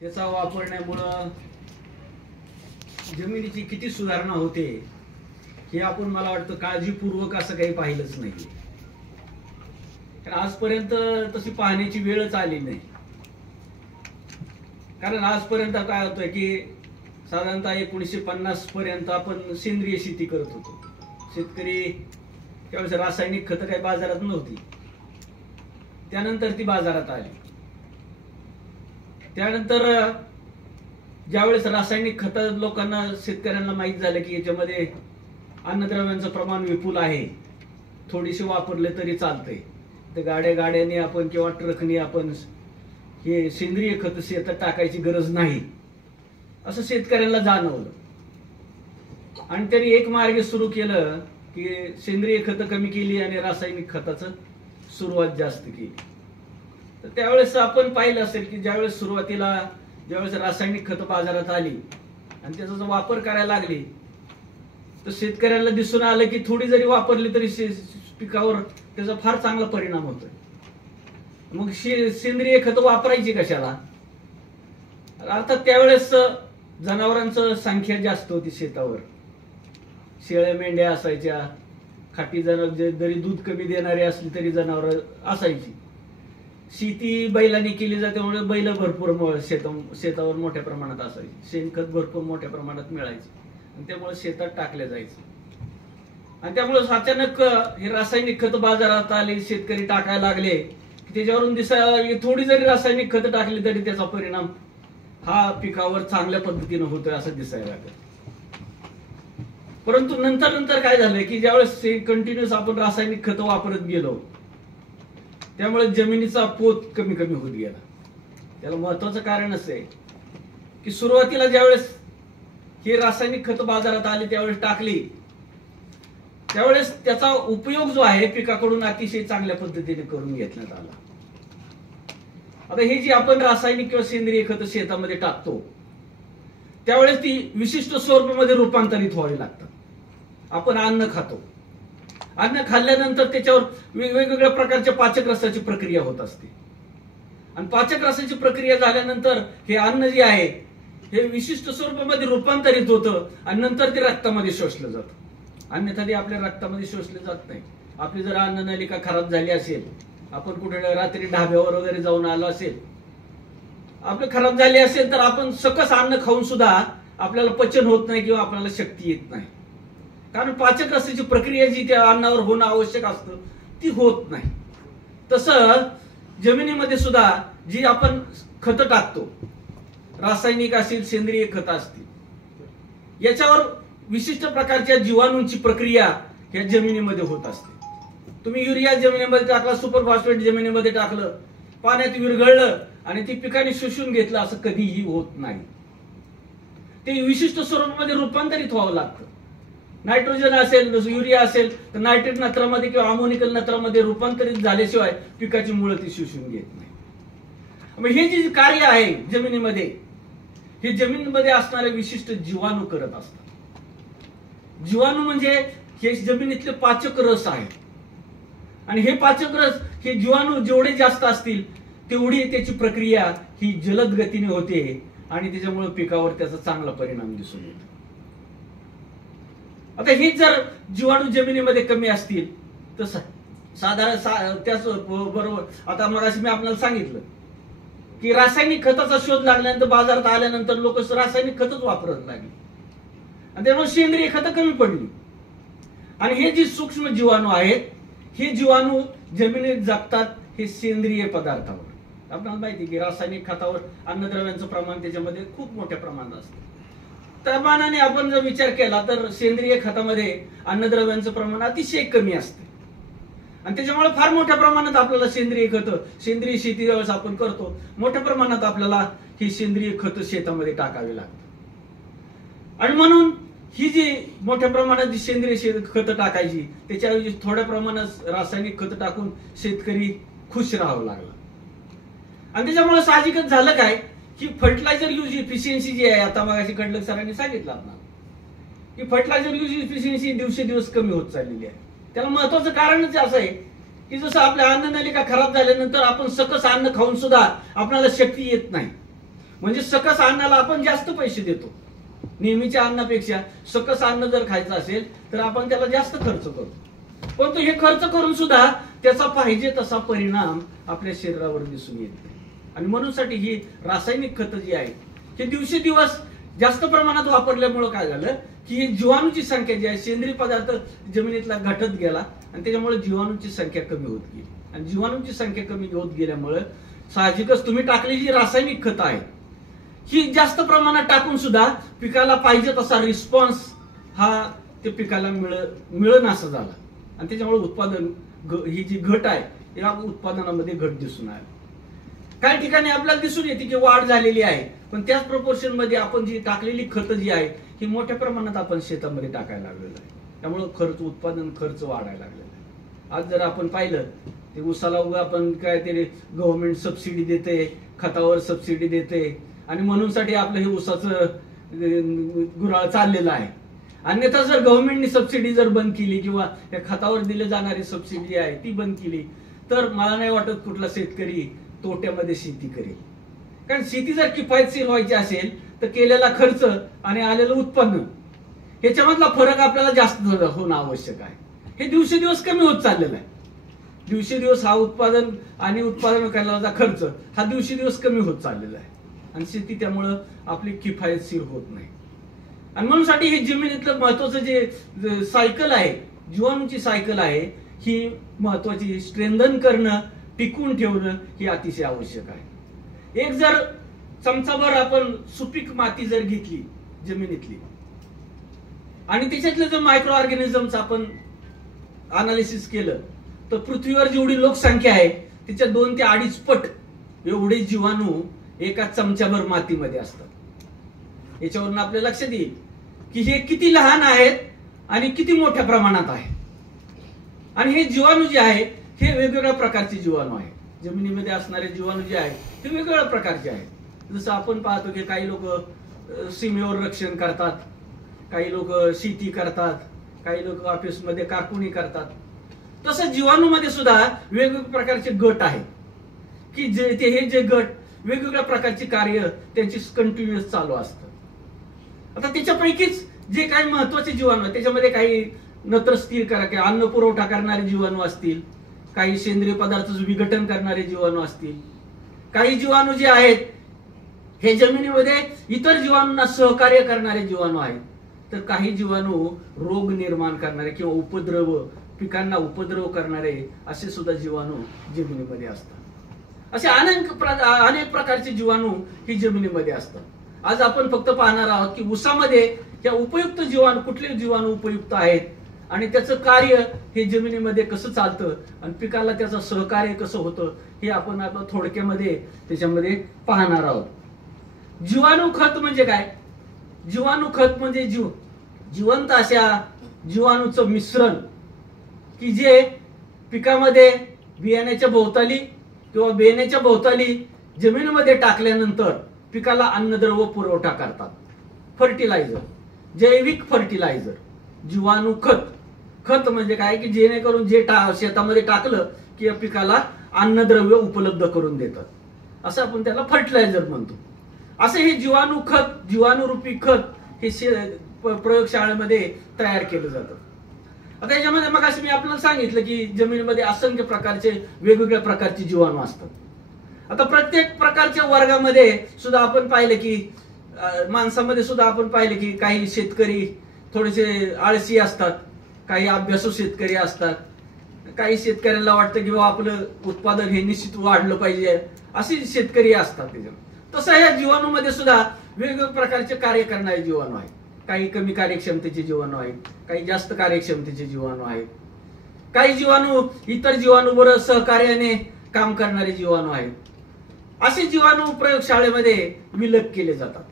त्याचा वापरण्यामुळं जमिनीची किती सुधारणा होते हे आपण मला वाटतं काळजीपूर्वक असं काही पाहिलंच नाही. कारण आजपर्यंत तशी पाहण्याची वेळच आली नाही. कारण आजपर्यंत काय होतं की साधारणतः 1950 पर्यंत आपण सेंद्रिय शेती करत होतो. शेतकरी त्यावेळेस रासायनिक खतं काही बाजारात नव्हती. त्यानंतर ती बाजारात आली. त्यानंतर ज्यावेळेस रासायनिक खत लोकांना शेतकऱ्यांना माहीत झालं की याच्यामध्ये अन्नद्रव्यांचं प्रमाण विपुल आहे, थोडीशी वापरले तरी चालतंय, तर गाड्याने आपण किंवा ट्रकने आपण हे सेंद्रिय खत शेतात टाकायची गरज नाही असं शेतकऱ्यांना जाणवलं. आणि त्यांनी एक मार्ग सुरू केलं की सेंद्रिय खतं कमी केली आणि रासायनिक खताचं सुरुवात जास्त केली. तर त्यावेळेस आपण पाहिलं असेल की ज्यावेळेस सुरुवातीला ज्यावेळेस रासायनिक खतं बाजारात आली आणि त्याचा जो वापर करायला लागली तर शेतकऱ्यांना दिसून आलं की थोडी जरी वापरली तरी पिकावर त्याचा फार चांगला परिणाम होतोय. मग सेंद्रिय खतं वापरायची कशाला? अर्थात त्यावेळेस जनावरांचं संख्या जास्त होती शेतावर. शेळ्या मेंढ्या असायच्या, खाटी जनावर जरी दूध कमी देणारी असली तरी जनावर असायची. शेती बैलांनी केली जाते त्यामुळे बैल भरपूर शेतावर मोठ्या प्रमाणात असायची. शेणखत भरपूर मोठ्या प्रमाणात मिळायचे आणि त्यामुळे शेतात टाकले जायचे. आणि त्यामुळे अचानक हे रासायनिक खत बाजारात आले, शेतकरी टाकायला लागले. त्याच्यावरून दिसायला थोडी जरी रासायनिक खत टाकली तरी त्याचा परिणाम हा पिकावर चांगल्या पद्धतीने होतोय असं दिसायला लागलं. परंतु नंतर काय झालं की ज्यावेळेस कंटिन्युअस आपण रासायनिक खत वापरत गेलो त्यामुळे जमिनीचा पोत कमी होत गेला. त्याला महत्वाचं कारण असं आहे की सुरुवातीला ज्यावेळेस हे रासायनिक खत बाजारात आली त्यावेळेस टाकली त्यावेळेस त्याचा उपयोग जो आहे पिकाकडून अतिशय चांगल्या पद्धतीने करून घेण्यात आला. आता हे जी आपण रासायनिक किंवा सेंद्रिय खत शेतामध्ये टाकतो त्यावेळेस ती विशिष्ट स्वरूपामध्ये रूपांतरित व्हावी लागतात. आपण अन्न खातो, अन्न खाल्ल्यानंतर त्याच्यावर वेगवेगळ्या प्रकारच्या पाचक रसाची प्रक्रिया होत असते. आणि पाचक रसाची प्रक्रिया झाल्यानंतर हे अन्न जे आहे हे विशिष्ट स्वरूपामध्ये रूपांतरित होतं आणि नंतर ते रक्तामध्ये शोषलं जातं. अन्यथा ते आपल्या रक्तामध्ये शोषले जात नाही. आपली जर अन्ननलिका खराब झाली असेल, आपण कुठे रात्री ढाब्यावर वगैरे जाऊन आलो असेल, आपलं खराब झाली असेल तर आपण सकस अन्न खाऊन सुद्धा आपल्याला पचन होत नाही किंवा आपल्याला शक्ती येत नाही. कारण पाचक रसाची प्रक्रिया जी त्या अन्नावर होणं आवश्यक असतं ती होत नाही. तसं जमिनीमध्ये सुद्धा जी आपण खतं टाकतो, रासायनिक असतील सेंद्रिय खतं असतील, याच्यावर विशिष्ट प्रकारच्या जीवाणूंची प्रक्रिया या जमिनीमध्ये होत असते. तुम्ही युरिया जमिनीमध्ये टाकला, सुपर फॉस्फेट जमिनीमध्ये टाकलं, पाण्यात विरघळलं आणि ती पिकाने शोषून घेतलं असं कधीही होत नाही. ते विशिष्ट स्वरूपामध्ये रूपांतरित व्हावं लागतं. नायट्रोजन असेल, युरिया असेल तर नायट्रेट नत्रामध्ये किंवा अमोनिकल नत्रामध्ये रूपांतरित झाल्याशिवाय पिकाची मुळं ती शोषून घेत नाही. मग हे जे कार्य आहे जमिनीमध्ये हे जमिनीमध्ये असणारे विशिष्ट जीवाणू करत असतात. जीवाणू म्हणजे हे जमिनीतले पाचक रस आहे आणि हे पाचक रस हे जीवाणू जेवढे जास्त असतील तेवढी त्याची प्रक्रिया ही जलद गतीने होते आणि त्याच्यामुळे पिकावर त्याचा चांगला परिणाम दिसून येतो. आता हे जर जीवाणू जमिनीमध्ये कमी असतील तर साधारण त्याच बरोबर आता मगाशी मी आपल्याला सांगितलं की रासायनिक खताचा शोध लागल्यानंतर बाजारात आल्यानंतर लोक रासायनिक खतच वापरत लागली आणि त्यामुळे सेंद्रिय खतं कमी पडली. आणि हे जे सूक्ष्म जीवाणू आहेत हे जीवाणू जमिनीत जगतात हे सेंद्रिय पदार्थावर. आपल्याला माहिती की रासायनिक खतावर अन्नद्रव्यांचं प्रमाण त्याच्यामध्ये खूप मोठ्या प्रमाणात असतं. त्या मानाने आपण जर विचार केला तर सेंद्रिय खतामध्ये अन्नद्रव्यांचं प्रमाण अतिशय कमी असते आणि त्याच्यामुळे फार मोठ्या प्रमाणात आपल्याला सेंद्रिय खतं, सेंद्रिय शेती ज्यावेळेस आपण करतो मोठ्या प्रमाणात आपल्याला ही सेंद्रिय खतं शेतामध्ये टाकावी लागतात. आणि म्हणून ही जी मोठ्या प्रमाणात जी सेंद्रिय खतं टाकायची त्याच्याऐवजी थोड्या प्रमाणात रासायनिक खतं टाकून शेतकरी खुश राहावं लागला. आणि त्याच्यामुळे साहजिकच झालं काय की फर्टिलायझर यूज इफिशियन्सी जी आहे, आता मगाशी खडलक सरांनी सांगितलं आपल्याला की फर्टिलायझर यूज इफिशियन्सी दिवसेदिवस कमी होत चाललेली आहे. त्याला महत्वाचं कारणच असं आहे की जसं आपल्या अन्ननलिका खराब झाल्यानंतर आपण सकस अन्न खाऊन सुद्धा आपल्याला शक्ती येत नाही. म्हणजे सकस अन्नाला आपण जास्त पैसे देतो. नेहमीच्या अन्नापेक्षा सकस अन्न जर खायचं असेल तर आपण त्याला जास्त खर्च करतो. परंतु हे खर्च करून सुद्धा त्याचा पाहिजे तसा परिणाम आपल्या शरीरावर दिसून येत नाही. आणि म्हणूनसाठी ही रासायनिक खतं जी आहेत हे दिवसेदिवस जास्त प्रमाणात वापरल्यामुळे काय झालं की ही जीवाणूची संख्या जी आहे, सेंद्रिय पदार्थ जमिनीतला घटत गेला आणि त्याच्यामुळे जीवाणूची संख्या कमी होत गेली. आणि जीवाणूची संख्या कमी होत गेल्यामुळे साहजिकच तुम्ही टाकलेली जी रासायनिक खतं आहेत ही जास्त प्रमाणात टाकून सुद्धा पिकाला पाहिजे तसा रिस्पॉन्स हा ते पिकाला मिळेनासा झाला. आणि त्याच्यामुळे उत्पादन ही जी घट आहे या उत्पादनामध्ये घट दिसून आली. काही ठिकाणी आपल्याला दिसून येते की वाढ झालेली आहे, पण त्याच प्रपोर्शन मध्ये आपण जी टाकलेली खतं जी आहे ही मोठ्या प्रमाणात आपण शेतामध्ये टाकायला लागलेलो आहे. त्यामुळे उत्पादन खर्च वाढायला लागलेला आहे. आज जर आपण पाहिलं ते उसाला उगा आपण काय ते गव्हर्नमेंट सबसिडी देते, खतावर सबसिडी देते आणि म्हणूनसाठी आपलं हे उसाचं गुराळ चाललेलं आहे. अन्यथा जर गव्हर्नमेंटने सबसिडी जर बंद केली किंवा त्या खतावर दिले जाणारी सबसिडी आहे ती बंद केली तर मला नाही वाटत कुठला शेतकरी तोट्यामध्ये शेती करेल. कारण शेती जर किफायतशीर व्हायची असेल तर केलेला खर्च आणि आलेलं उत्पन्न ह्याच्यामधला फरक आपल्याला जास्त होणं आवश्यक आहे. हे दिवसेदिवस कमी होत चाललेला आहे. दिवसेदिवस हा उत्पादन आणि उत्पादन करायचा खर्च हा दिवसेदिवस कमी होत चाललेला आहे आणि शेती त्यामुळं आपली किफायतशीर होत नाही. आणि म्हणूनसाठी हे जमिनीतलं महत्वाचं जे सायकल आहे, जीवाणूची सायकल आहे, ही महत्वाची स्ट्रेंथन करणं, टिकून ठेवणं ही अतिशय आवश्यक आहे. एक जर चमचाभर आपण सुपीक माती जर घेतली जमिनीतली आणि त्याच्यातलं जर मायक्रो ऑर्गॅनिझमचं आपण अनालिसिस केलं तर पृथ्वीवर जेवढी लोकसंख्या आहे त्याच्या 2 ते 2.5 पट एवढे जीवाणू एका चमच्याभर मातीमध्ये असतात. याच्यावरून आपल्या लक्षात येईल की हे किती लहान आहेत आणि किती मोठ्या प्रमाणात आहे. आणि हे जीवाणू जे आहे हे वेगवेगळ्या प्रकारचे जीवाणू आहेत. जमिनीमध्ये असणारे जीवाणू जे आहेत ते वेगवेगळ्या प्रकारचे आहेत. जसं आपण पाहतो की काही लोक सीमेवर रक्षण करतात, काही लोक शेती करतात, काही लोक ऑफिसमध्ये कारकुनी करतात. तसं जीवाणूमध्ये सुद्धा वेगवेगळ्या प्रकारचे गट आहेत की हे जे गट वेगवेगळ्या प्रकारची कार्य त्यांची कंटिन्युअस चालू असतं. आता त्याच्यापैकीच जे काही महत्वाचे जीवाणू आहेत त्याच्यामध्ये काही नत्र स्थिर करा, अन्न पुरवठा करणारे जीवाणू असतील, काही सेंद्रिय पदार्थाचं विघटन करणारे जीवाणू असतील, काही जीवाणू जे आहेत हे जमिनीमध्ये इतर जीवाणूंना सहकार्य करणारे जीवाणू आहेत, तर काही जीवाणू रोग निर्माण करणारे किंवा पिकांना उपद्रव करणारे असे सुद्धा जीवाणू जमिनीमध्ये असतात. असे अनेक प्रकारचे जीवाणू ही जमिनीमध्ये असतात. आज आपण फक्त पाहणार आहोत की ऊसामध्ये या उपयुक्त जीवाणू कुठले जीवाणू उपयुक्त आहेत आणि त्याचं कार्य हे जमिनीमध्ये कसं चालतं आणि पिकाला त्याचं सहकार्य कसं होतं हे आपण आता थोडक्यामध्ये त्याच्यामध्ये पाहणार आहोत. जीवाणू खत म्हणजे काय? जीवाणू खत म्हणजे जिवंत अशा जीवाणूचं मिश्रण की जे पिकामध्ये बियाण्याच्या भोवताली किंवा बेण्याच्या भोवताली जमिनीमध्ये टाकल्यानंतर पिकाला अन्नद्रव्य पुरवठा करतात. फर्टिलायझर, जैविक फर्टिलायझर, जीवाणू खत. खत म्हणजे काय की जेणेकरून जे शेतामध्ये टाकलं की या पिकाला अन्नद्रव्य उपलब्ध करून देतात, असं आपण त्याला फर्टिलायझर म्हणतो. असे हे जीवाणू खत, जीवाणूरूपी खत हे प्रयोगशाळेमध्ये तयार केलं जातं. आता याच्यामध्ये मग असं मी आपल्याला सांगितलं की जमिनीमध्ये असंख्य प्रकारचे वेगवेगळ्या प्रकारचे जीवाणू असतात. आता प्रत्येक प्रकारच्या वर्गामध्ये सुद्धा आपण पाहिलं की माणसामध्ये सुद्धा आपण पाहिलं की काही शेतकरी थोडेसे आळशी असतात, काही अभ्यासू शेतकरी असतात, काही शेतकऱ्यांना वाटतं की बाबा आपलं उत्पादन हे निश्चित वाढलं पाहिजे असे शेतकरी असतात. तसं या जीवाणूमध्ये सुद्धा वेगवेगळ्या प्रकारचे कार्य करणारे जीवाणू आहेत. काही कमी कार्यक्षमतेचे जीवाणू आहेत, काही जास्त कार्यक्षमतेचे जीवाणू आहेत, काही जीवाणू इतर जीवाणूबरोबर सहकार्याने काम करणारे जीवाणू आहेत. असे जीवाणू प्रयोगशाळेमध्ये विलग केले जातात.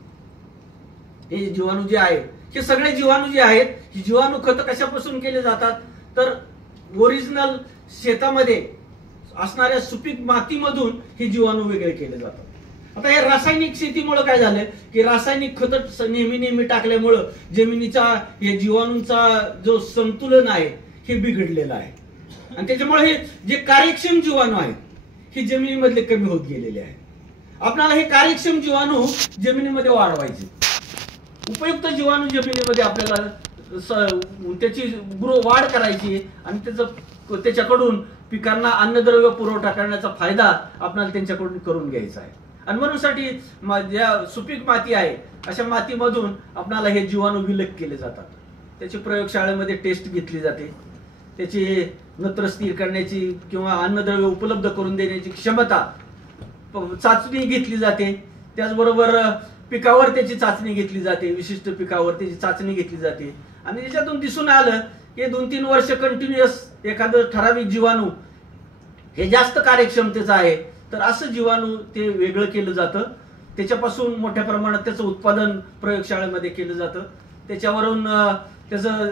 हे जीवाणू जे आहेत हे सगळे जीवाणू जे आहेत ही जीवाणू खत कशापासून केले जातात तर ओरिजिनल शेतामध्ये असणाऱ्या सुपीक मातीमधून हे जीवाणू वेगळे केले जातात. आता हे रासायनिक शेतीमुळे काय झालंय की रासायनिक खत नेहमी टाकल्यामुळं जमिनीचा हे जीवाणूंचा जो संतुलन आहे हे बिघडलेलं आहे आणि त्याच्यामुळे हे जे कार्यक्षम जीवाणू आहेत हे जमिनीमधले कमी होत गेलेले आहेत. आपल्याला हे कार्यक्षम जीवाणू जमिनीमध्ये वाढवायचे, उपयुक्त जीवाणू जमिनीमध्ये आपल्याला त्याची वाढ करायची आणि त्याच्याकडून पिकांना अन्नद्रव्य पुरवठा करण्याचा फायदा आपल्याला त्यांच्याकडून करून घ्यायचा आहे. आणि म्हणूनसाठी ज्या सुपीक माती आहे अशा मातीमधून आपल्याला हे जीवाणू विलग केले जातात. त्याची प्रयोगशाळेमध्ये टेस्ट घेतली जाते, त्याची नत्र स्थिर करण्याची किंवा अन्नद्रव्य उपलब्ध करून देण्याची क्षमता चाचणी घेतली जाते. त्याचबरोबर पिकावर त्याची चाचणी घेतली जाते, विशिष्ट पिकावर त्याची चाचणी घेतली जाते आणि त्याच्यातून दिसून आलं की 2-3 वर्ष कंटिन्युअस एखादं ठराविक जीवाणू हे जास्त कार्यक्षमतेचं आहे तर असं जीवाणू ते वेगळं केलं जातं. त्याच्यापासून मोठ्या प्रमाणात त्याचं उत्पादन प्रयोगशाळेमध्ये केलं जातं. त्याच्यावरून त्याचं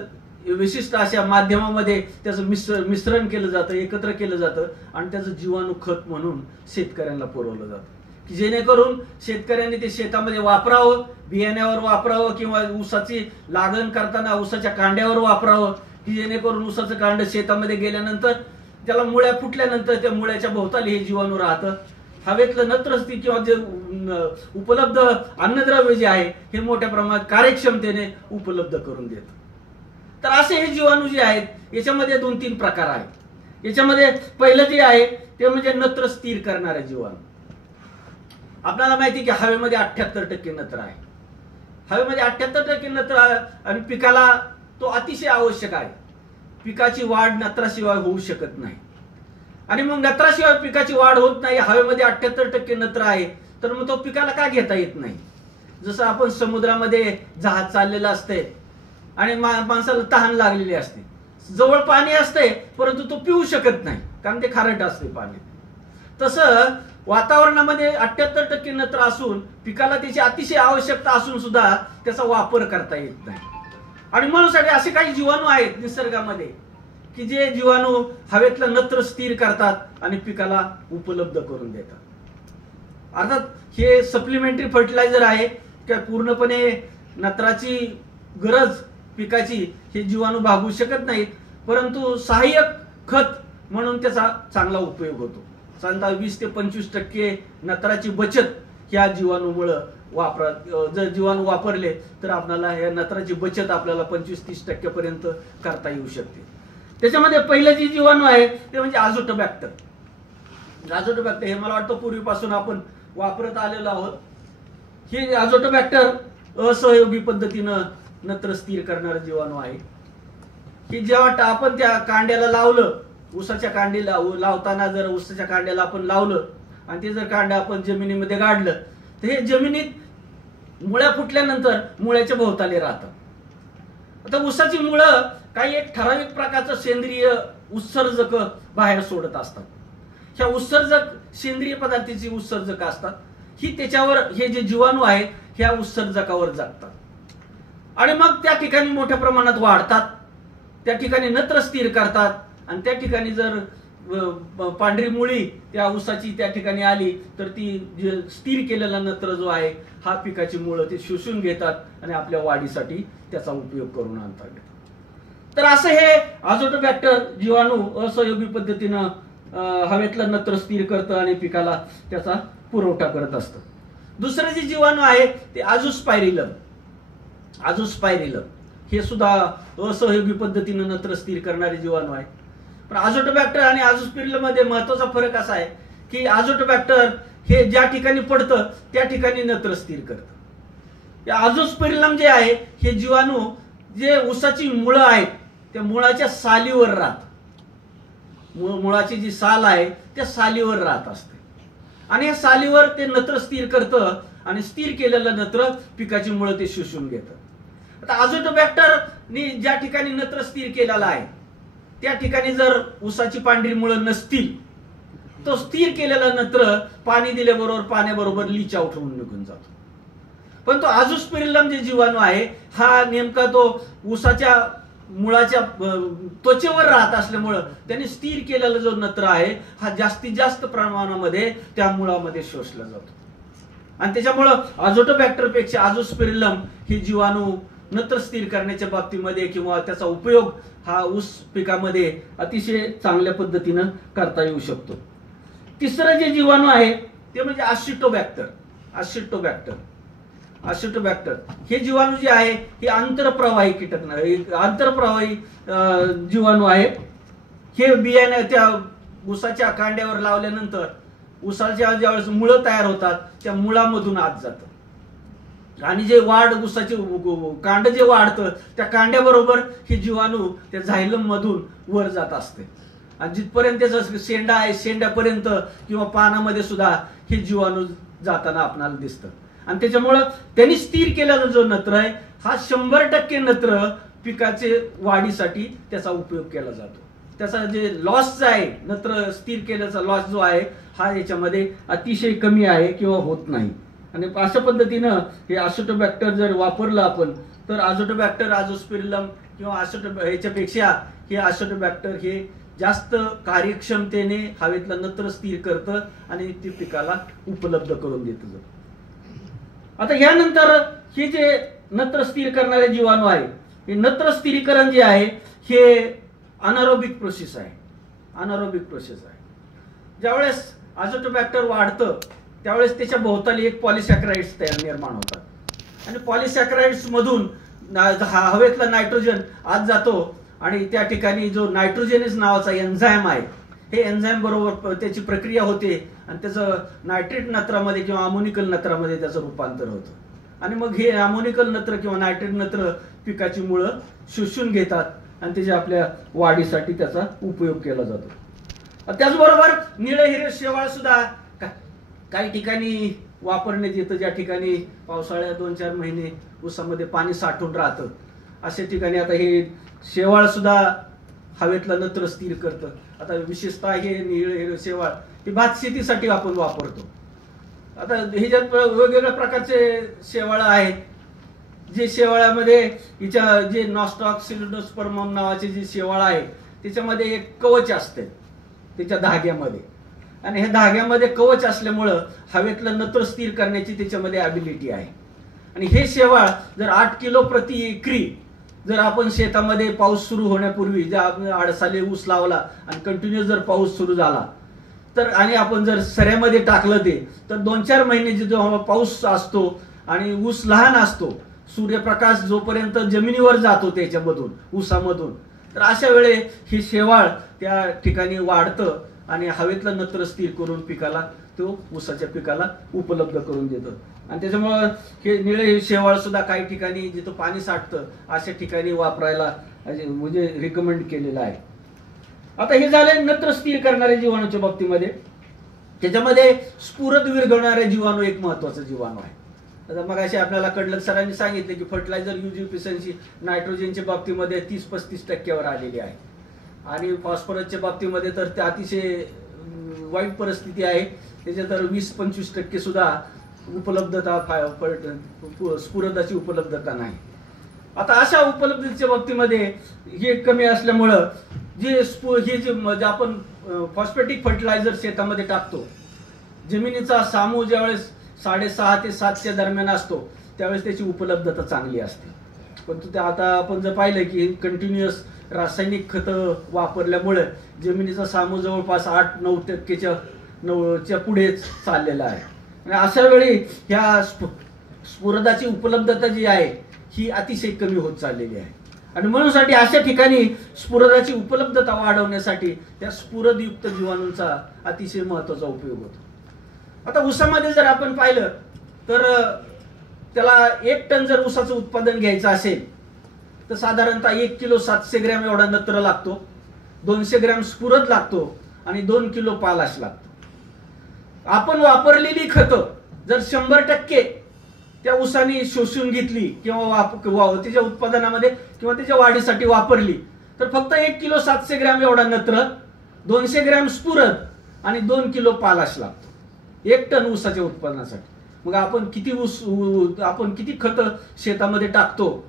विशिष्ट अशा माध्यमामध्ये त्याचं मिश्रण केलं जातं, एकत्र केलं जातं आणि त्याचं जीवाणू खत म्हणून शेतकऱ्यांना पुरवलं जातं की जेणेकरून शेतकऱ्यांनी ते शेतामध्ये वापरावं, बियाण्यावर वापरावं किंवा ऊसाची लागण करताना ऊसाच्या कांड्यावर वापरावं की जेणेकरून ऊसाचं कांड शेतामध्ये गेल्यानंतर त्याला मुळ्या फुटल्यानंतर त्या मुळ्याच्या भोवताली हे जीवाणू राहतं. हवेतलं नत्रस्ती किंवा जे उपलब्ध अन्नद्रव्य जे आहे हे मोठ्या प्रमाणात कार्यक्षमतेने उपलब्ध करून देतं. तर असे हे जीवाणू जे आहेत याच्यामध्ये 2-3 प्रकार आहेत. याच्यामध्ये पहिलं जे आहे ते म्हणजे नत्र स्थिर करणारे जीवाणू. आपल्याला माहिती की हवेमध्ये 78% नत्र आहे. हवेमध्ये 78% नत्र आणि पिकाला तो अतिशय आवश्यक आहे. पिकाची वाढ नत्राशिवाय होऊ शकत नाही आणि मग नत्राशिवाय पिकाची वाढ होत नाही. हवेमध्ये 78% नत्र आहे तर मग तो पिकाला का घेता येत नाही. जसं आपण समुद्रामध्ये जहाज चाललेलं असते आणि माणसाला तहान लागलेली असते, जवळ पाणी असते परंतु तो पिऊ शकत नाही कारण ते खारट असते पाणी. तसं वातावरणामध्ये 78% नत्र असून पिकाला त्याची अतिशय आवश्यकता असून सुद्धा त्याचा वापर करता येत नाही. आणि म्हणून असे काही जीवाणू आहेत निसर्गामध्ये की जे जीवाणू हवेतलं नत्र स्थिर करतात आणि पिकाला उपलब्ध करून देतात. अर्थात हे सप्लिमेंटरी फर्टिलायझर आहे की पूर्णपणे नत्राची गरज पिकाची हे जीवाणू भागवू शकत नाहीत, परंतु सहाय्यक खत म्हणून त्याचा चांगला उपयोग होतो. साधारणतः 20 ते 25% नत्राची बचत या जीवाणूमुळे जर जीवाणू वापरले तर आपल्याला या नत्राची बचत आपल्याला 25-30% पर्यंत करता येऊ शकते. त्याच्यामध्ये पहिलं जे जीवाणू आहे ते म्हणजे अझोटोबॅक्टर. अझोटोबॅक्टर हे मला वाटतं पूर्वीपासून आपण वापरत आलेलो आहोत. हे अझोटोबॅक्टर असहयोगी पद्धतीनं नत्र स्थिर करणारे जीवाणू आहे की जेव्हा आपण त्या कांड्याला लावलं, ऊसाच्या कांडीला लावताना जर ऊसाच्या कांड्याला आपण लावलं आणि ते जर कांड आपण जमिनीमध्ये गाडलं तर हे जमिनीत मुळ्या फुटल्यानंतर मुळ्याच्या भोवताली राहतात. आता ऊसाची मुळं काही एक ठराविक प्रकारचं सेंद्रिय उत्सर्जक बाहेर सोडत असतात. ह्या उत्सर्जक सेंद्रिय पदार्थाची उत्सर्जक असतात ही त्याच्यावर हे जे जीवाणू आहेत ह्या उत्सर्जकावर जगतात आणि मग त्या ठिकाणी मोठ्या प्रमाणात वाढतात, त्या ठिकाणी नत्र स्थिर करतात आणि त्या ठिकाणी जर पांढरी मुळी त्या ऊसाची त्या ठिकाणी आली तर ती जे स्थिर केलेला नत्र जो आहे हा पिकाची मुळं ते शोषून घेतात आणि आपल्या वाढीसाठी त्याचा उपयोग करून आणतात. तर असं हे अझोटोबॅक्टर जीवाणू असहयोगी पद्धतीनं हवेतलं नत्र स्थिर करतं आणि पिकाला त्याचा पुरवठा करत असतं. दुसरं जे जीवाणू आहे ते अझोस्पायरिलम. अझोस्पायरिलम हे सुद्धा असहयोगी पद्धतीनं नत्र स्थिर करणारे जीवाणू आहे. पण अझोटोबॅक्टर आणि अझोस्पायरिलम मध्ये महत्वाचा फरक असा आहे की अझोटोबॅक्टर हे ज्या ठिकाणी पडतं त्या ठिकाणी नत्र स्थिर करतं. अझोस्पायरिलम जे आहे हे जीवाणू जे ऊसाची मुळं आहेत त्या मुळाच्या सालीवर राहत. मुळाची जी साल आहे त्या सालीवर राहत असते आणि या सालीवर ते नत्र स्थिर करतं आणि स्थिर केलेलं नत्र पिकाची मुळं ते शोषून घेतं. आता अझोटोबॅक्टरनी ज्या ठिकाणी नत्र स्थिर केलेला आहे त्या ठिकाणी जर ऊसाची पांढरी मुळं नसतील तो स्थिर केलेलं नत्र पाणी दिल्याबरोबर पाण्याबरोबर लीच आउट होऊन निघून जातो. पण तो अझोस्पायरिलम जे जीवाणू आहे हा नेमका तो ऊसाच्या मुळाच्या त्वचेवर राहत असल्यामुळं त्यांनी स्थिर केलेला जो नत्र आहे हा जास्तीत जास्त प्रमाणामध्ये त्या मुळामध्ये शोषला जातो आणि त्याच्यामुळं अझोटोबॅक्टर पेक्षा अझोस्पायरिलम हे जीवाणू नत्र स्थिर करण्याच्या बाबतीमध्ये किंवा त्याचा उपयोग हा ऊस पिकामध्ये अतिशय चांगल्या पद्धतीनं करता येऊ शकतो. तिसरं जे जीवाणू आहे ते म्हणजे आसिटोबॅक्टर हे जीवाणू जे आहे हे आंतरप्रवाही आंतरप्रवाही जीवाणू आहे. हे बियाणे त्या ऊसाच्या कांड्यावर लावल्यानंतर ऊसाच्या ज्यावेळेस मुळं तयार होतात त्या मुळामधून आत जातं आणि जे ऊसाचे कांड जे वाढतं त्या कांड्याबरोबर हे जीवाणू त्या झायलम मधून वर जात असते आणि जिथपर्यंत त्याचा शेंडा आहे शेंड्यापर्यंत किंवा पानामध्ये सुद्धा हे जीवाणू जाताना आपणाला दिसतं. आणि त्याच्यामुळं त्यांनी स्थिर केलेला जो नत्र आहे हा 100% नत्र पिकाचे वाढीसाठी त्याचा उपयोग केला जातो. त्याचा जे लॉस आहे नत्र स्थिर केल्याचा लॉस जो आहे हा याच्यामध्ये अतिशय कमी आहे किंवा होत नाही. आणि अशा पद्धतीनं हे आसिटोबॅक्टर जर वापरलं आपण तर आझोटोबॅक्टर आझोस्पिरिलम किंवा ह्याच्यापेक्षा हे आसिटोबॅक्टर हे जास्त कार्यक्षमतेने हवेतलं नत्र स्थिर करतं आणि ते पिकाला उपलब्ध करून देतं. आता यानंतर हे जे नत्र स्थिर करणारे जीवाणू आहे हे नत्र स्थिरीकरण जे आहे हे अनारोबिक प्रोसेस आहे. ज्यावेळेस आझोटोबॅक्टर वाढतं त्यावेळेस त्याच्या भोवताली एक पॉलिसॅकराइड्स निर्माण होतात आणि पॉलिसॅकराइड्स मधून हवेतला नायट्रोजन आत जातो आणि त्या ठिकाणी जो नायट्रोजेनेस नावाचा एन्झाईम आहे हे एन्झाईम बरोबर त्याची प्रक्रिया होते आणि त्याचं नायट्रेट नत्रामध्ये किंवा अमोनिकल नत्रामध्ये त्याचं रूपांतर होतं आणि मग हे अमोनिकल नत्र किंवा नायट्रेट नत्र पिकाची मुळं शोषून घेतात आणि त्याच्या आपल्या वाढीसाठी त्याचा उपयोग केला जातो. त्याचबरोबर निळे हिरे शेवाळ सुद्धा काही ठिकाणी वापरण्यात येतं ज्या ठिकाणी पावसाळ्यात 2-4 महिने ऊसामध्ये पाणी साठून राहतं अशा ठिकाणी आता हे शेवाळ सुद्धा हवेतलं नत्र स्थिर करतं. आता विशेषतः हे निळे हिरे शेवाळ हे भात शेतीसाठी आपण वापरतो. आता ह्याच्यात वेगवेगळ्या प्रकारचे शेवाळ आहेत जे शेवाळामध्ये हिच्या जे नॉस्टॉक्सिडोस्पर्मम नावाचे जे शेवाळ आहे त्याच्यामध्ये एक कवच असते त्याच्या धाग्यामध्ये आणि ह्या धाग्यामध्ये कवच असल्यामुळं हवेतलं नत्र स्थिर करण्याची त्याच्यामध्ये ॲबिलिटी आहे. आणि हे शेवाळ जर 8 किलो प्रति एकरी जर आपण शेतामध्ये पाऊस सुरू होण्यापूर्वी जर आपण 8 साली ऊस लावला आणि कंटिन्युअस जर पाऊस सुरू झाला तर आणि आपण जर सऱ्यामध्ये टाकलं ते तर 2-4 महिने जेव्हा पाऊस असतो आणि ऊस लहान असतो सूर्यप्रकाश जोपर्यंत जमिनीवर जातो त्याच्यामधून ऊसामधून तर अशा वेळे हे शेवाळ त्या ठिकाणी वाढतं आणि हवेतलं नत्र स्थिर करून पिकाला तो ऊसाच्या पिकाला उपलब्ध करून देतो. आणि त्याच्यामुळं हे निळे शेवाळ सुद्धा काही ठिकाणी जिथं पाणी साठतं अशा ठिकाणी वापरायला म्हणजे रिकमेंड केलेलं आहे. आता हे झाले नत्र स्थिर करणारे जीवाणूच्या बाबतीमध्ये. त्याच्यामध्ये स्फुरद विरघळणारे जीवाणू एक महत्वाचा जीवाणू आहे. आता मग असे आपल्याला कडलं सरांनी सांगितले की फर्टिलायझर यूज इफिशियन्सी नायट्रोजनच्या बाबतीमध्ये 30-35% आलेली आहे आणि फॉस्फरसच्या बाबतीमध्ये तर ते अतिशय वाईट परिस्थिती आहे. त्याच्या तर 20-25% सुद्धा उपलब्धता स्फुरदाची उपलब्धता नाही. आता अशा उपलब्धतेच्या बाबतीमध्ये हे कमी असल्यामुळं जे आपण फॉस्फेटिक फर्टिलायझर शेतामध्ये टाकतो जमिनीचा सामू ज्यावेळेस 6.5 ते 7च्या दरम्यान असतो त्यावेळेस त्याची उपलब्धता चांगली असते. पण ते आता आपण जर पाहिलं की कंटिन्युअस रासायनिक खतं वापरल्यामुळे जमिनीचा सामू जवळपास 8-9% पुढेच चाललेला आहे. आणि अशा वेळी ह्या स्फुरदाची उपलब्धता जी आहे ही अतिशय कमी होत चाललेली आहे. आणि म्हणून अशा ठिकाणी स्फुरदाची उपलब्धता वाढवण्यासाठी त्या स्फुरदयुक्त जीवाणूंचा अतिशय महत्वाचा उपयोग होतो. आता ऊसामध्ये जर आपण पाहिलं तर त्याला 1 टन जर ऊसाचं उत्पादन घ्यायचं असेल तर साधारणतः 1 किलो 700 ग्रॅम एवढा नत्र लागतो, 200 ग्रॅम स्फुरद लागतो आणि 2 किलो पालाश लागतो. आपण वापरलेली खतं जर 100% त्या ऊसाने शोषून घेतली किंवा त्याच्या उत्पादनामध्ये किंवा त्याच्या वाढीसाठी वापरली तर फक्त 1 किलो 700 ग्रॅम एवढा नत्र, 200 ग्रॅम स्फुरद आणि 2 किलो पालाश लागतो 1 टन ऊसाच्या उत्पादनासाठी. मग आपण किती खत शेतामध्ये टाकतो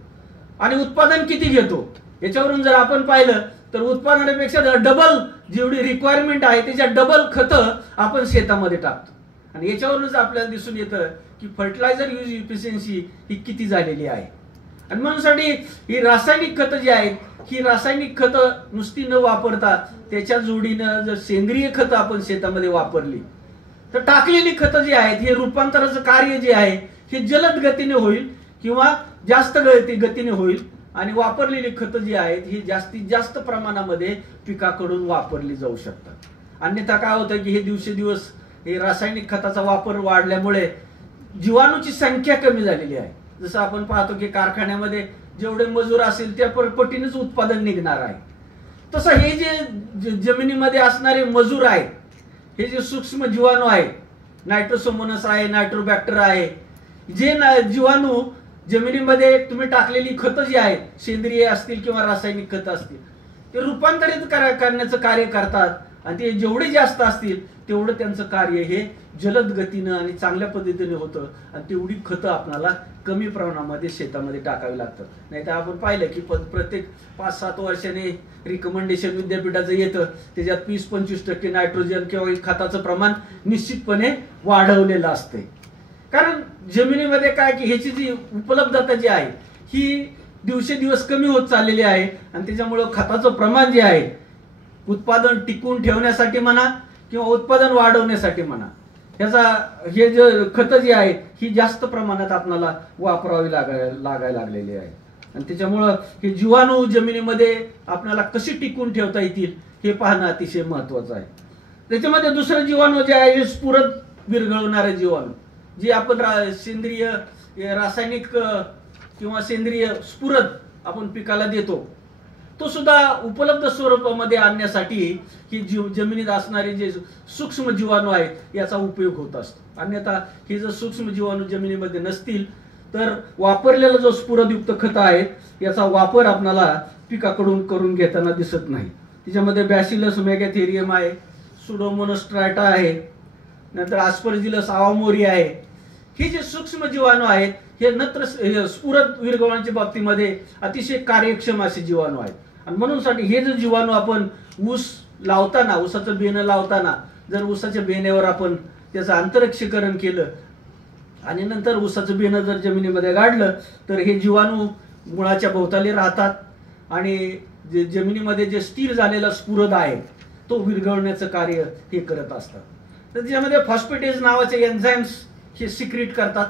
आणि उत्पादन किती घेतो याच्यावरून जर आपण पाहिलं तर उत्पादनापेक्षा डबल जेवढी रिक्वायरमेंट आहे त्याच्या डबल खतं आपण शेतामध्ये टाकतो. आणि याच्यावरूनच आपल्याला दिसून येतं की फर्टिलायझर यूज इफिशियन्सी ही किती झालेली आहे. आणि म्हणून ही रासायनिक खतं जी आहेत ही रासायनिक खतं नुसती न वापरता त्याच्या जोडीनं जर सेंद्रिय खतं आपण शेतामध्ये वापरली तर टाकलेली खतं जी आहेत हे रूपांतराचं कार्य जे आहे हे जलद गतीने होईल किंवा जास्त गतीने होईल आणि वापरलेली खतं जी आहेत ही जास्तीत जास्त प्रमाणामध्ये पिकाकडून वापरली जाऊ शकतात। अन्यथा काय होतं की हे दिवसेदिवस हे रासायनिक खताचा वापर वाढल्यामुळे जीवाणूची संख्या कमी झालेली आहे। जसं आपण पाहतो की कारखान्यामध्ये जेवढे मजूर असेल त्या पटीनेच उत्पादन निघणार आहे, तसं हे जे जमिनीमध्ये असणारे मजूर आहेत, हे जे सूक्ष्म जीवाणू आहेत, नायट्रोसोमोनस आहे, नायट्रोबॅक्टर आहे, जे जीवाणू जमिनीमध्ये तुम्ही टाकलेली खतं जी आहेत, सेंद्रिय असतील किंवा रासायनिक खतं असतील, ते रूपांतरित करण्याचं कार्य करतात आणि ते जेवढे जास्त असतील तेवढं त्यांचं कार्य हे जलद गतीनं आणि चांगल्या पद्धतीने होतं आणि तेवढी खतं आपल्याला कमी प्रमाणामध्ये शेतामध्ये टाकावी लागतात। नाही तर आपण पाहिलं की प्रत्येक 5-7 वर्षाने रिकमेंडेशन विद्यापीठाचं येतं, त्याच्यात 20-25% नायट्रोजन किंवा खताचं प्रमाण निश्चितपणे वाढवलेलं असते। कारण जमिनीमध्ये काय की ह्याची जी उपलब्धता जी आहे ही दिवसेदिवस कमी होत चाललेली आहे आणि त्याच्यामुळे खताचं प्रमाण जे आहे उत्पादन टिकून ठेवण्यासाठी म्हणा किंवा उत्पादन वाढवण्यासाठी म्हणा, ह्याचा हे जे खतं जी आहेत ही जास्त प्रमाणात आपल्याला वापरावी लागायला लागलेली आहे आणि त्याच्यामुळं हे जीवाणू जमिनीमध्ये आपल्याला कशी टिकून ठेवता येतील हे पाहणं अतिशय महत्वाचं आहे। त्याच्यामध्ये दुसरं जीवाणू जे आहे स्फुरद विरघळवणारे जीवाणू, जे आपण सेंद्रिय रासायनिक किंवा सेंद्रिय स्फुरद आपण पिकाला देतो, तो सुद्धा उपलब्ध स्वरूपामध्ये आणण्यासाठी ही जमिनीत असणारे जे सूक्ष्म जीवाणू आहेत याचा उपयोग होत असतो। अन्यथा हे जर सूक्ष्म जीवाणू जमिनीमध्ये नसतील तर वापरलेला जो स्फुरदयुक्त खत आहे याचा वापर आपल्याला पिकाकडून करून घेताना दिसत नाही। त्याच्यामध्ये बॅसिलस मेगॅथेरियम आहे, सुडोमोनास ट्रायटा आहे, नंतर आस्परजिलस आवामोरी आहे। हे जे सूक्ष्म जीवाणू आहेत हे नत्र स्फुरद विरघळवण्याच्या बाबतीमध्ये अतिशय कार्यक्षम असे जीवाणू आहेत आणि म्हणून साठी हे जे जीवाणू आपण ऊस लावताना, ऊसाचं बेणं लावताना जर ऊसाच्या बेण्यावर आपण त्याचं आंतरक्षीकरण केलं आणि नंतर ऊसाचं बेणं जर जमिनीमध्ये गाडलं तर हे जीवाणू मुळाच्या भोवताली राहतात आणि जे जमिनीमध्ये जे स्थिर झालेला स्फुरद आहे तो विरघळण्याचं कार्य हे करत असतात। तर त्याच्यामध्ये फॉस्फेटेज नावाचे एन्झाइम्स हे सिक्रीट करतात,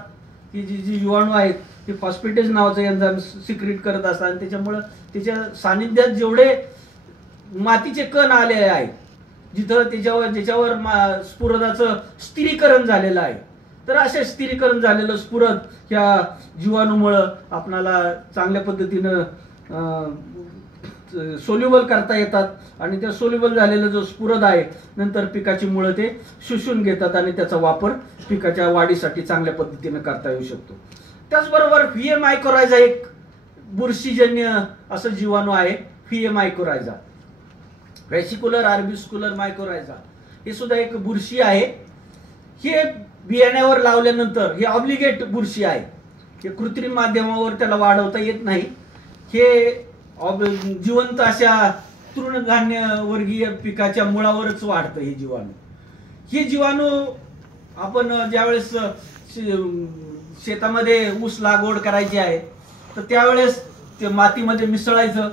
ही जी जीवाणू आहेत ते फॉस्फेटेज नावाचं एन्झाइम सिक्रीट करत असतात आणि त्याच्यामुळं त्याच्या सानिध्यात जेवढे मातीचे कण आलेले आहेत, जिथं ज्याच्यावर स्फुरदाचं स्थिरीकरण झालेलं आहे, तर असे स्थिरीकरण झालेलं स्फुरद ह्या जीवाणूमुळं आपणाला चांगल्या पद्धतीनं सोल्युबल करता येतात आणि त्या सोल्युबल झालेला जो स्फुरद आहे नंतर पिकाची मुळं ते शोषून घेतात आणि त्याचा वापर पिकाच्या वाढीसाठी चांगल्या पद्धतीने करता येऊ शकतो। त्याचबरोबर व्हीए मायकोरायझा एक बुरशीजन्य असं जीवाणू आहे, व्हीए मायकोरायझा, व्हेसिक्युलर आर्बिस्क्युलर मायकोरायझा, हे सुद्धा एक बुरशी आहे। हे बियाण्यावर लावल्यानंतर हे ऑब्लिगेट बुरशी आहे, हे कृत्रिम माध्यमावर त्याला वाढवता येत नाही, हे जिवंत अशा तृणधान्य वर्गीय पिकाच्या मुळावरच वाढतं हे जीवाणू। हे जीवाणू आपण ज्यावेळेस शेतामध्ये ऊस लागवड करायची आहे तर त्यावेळेस ते मातीमध्ये मिसळायचं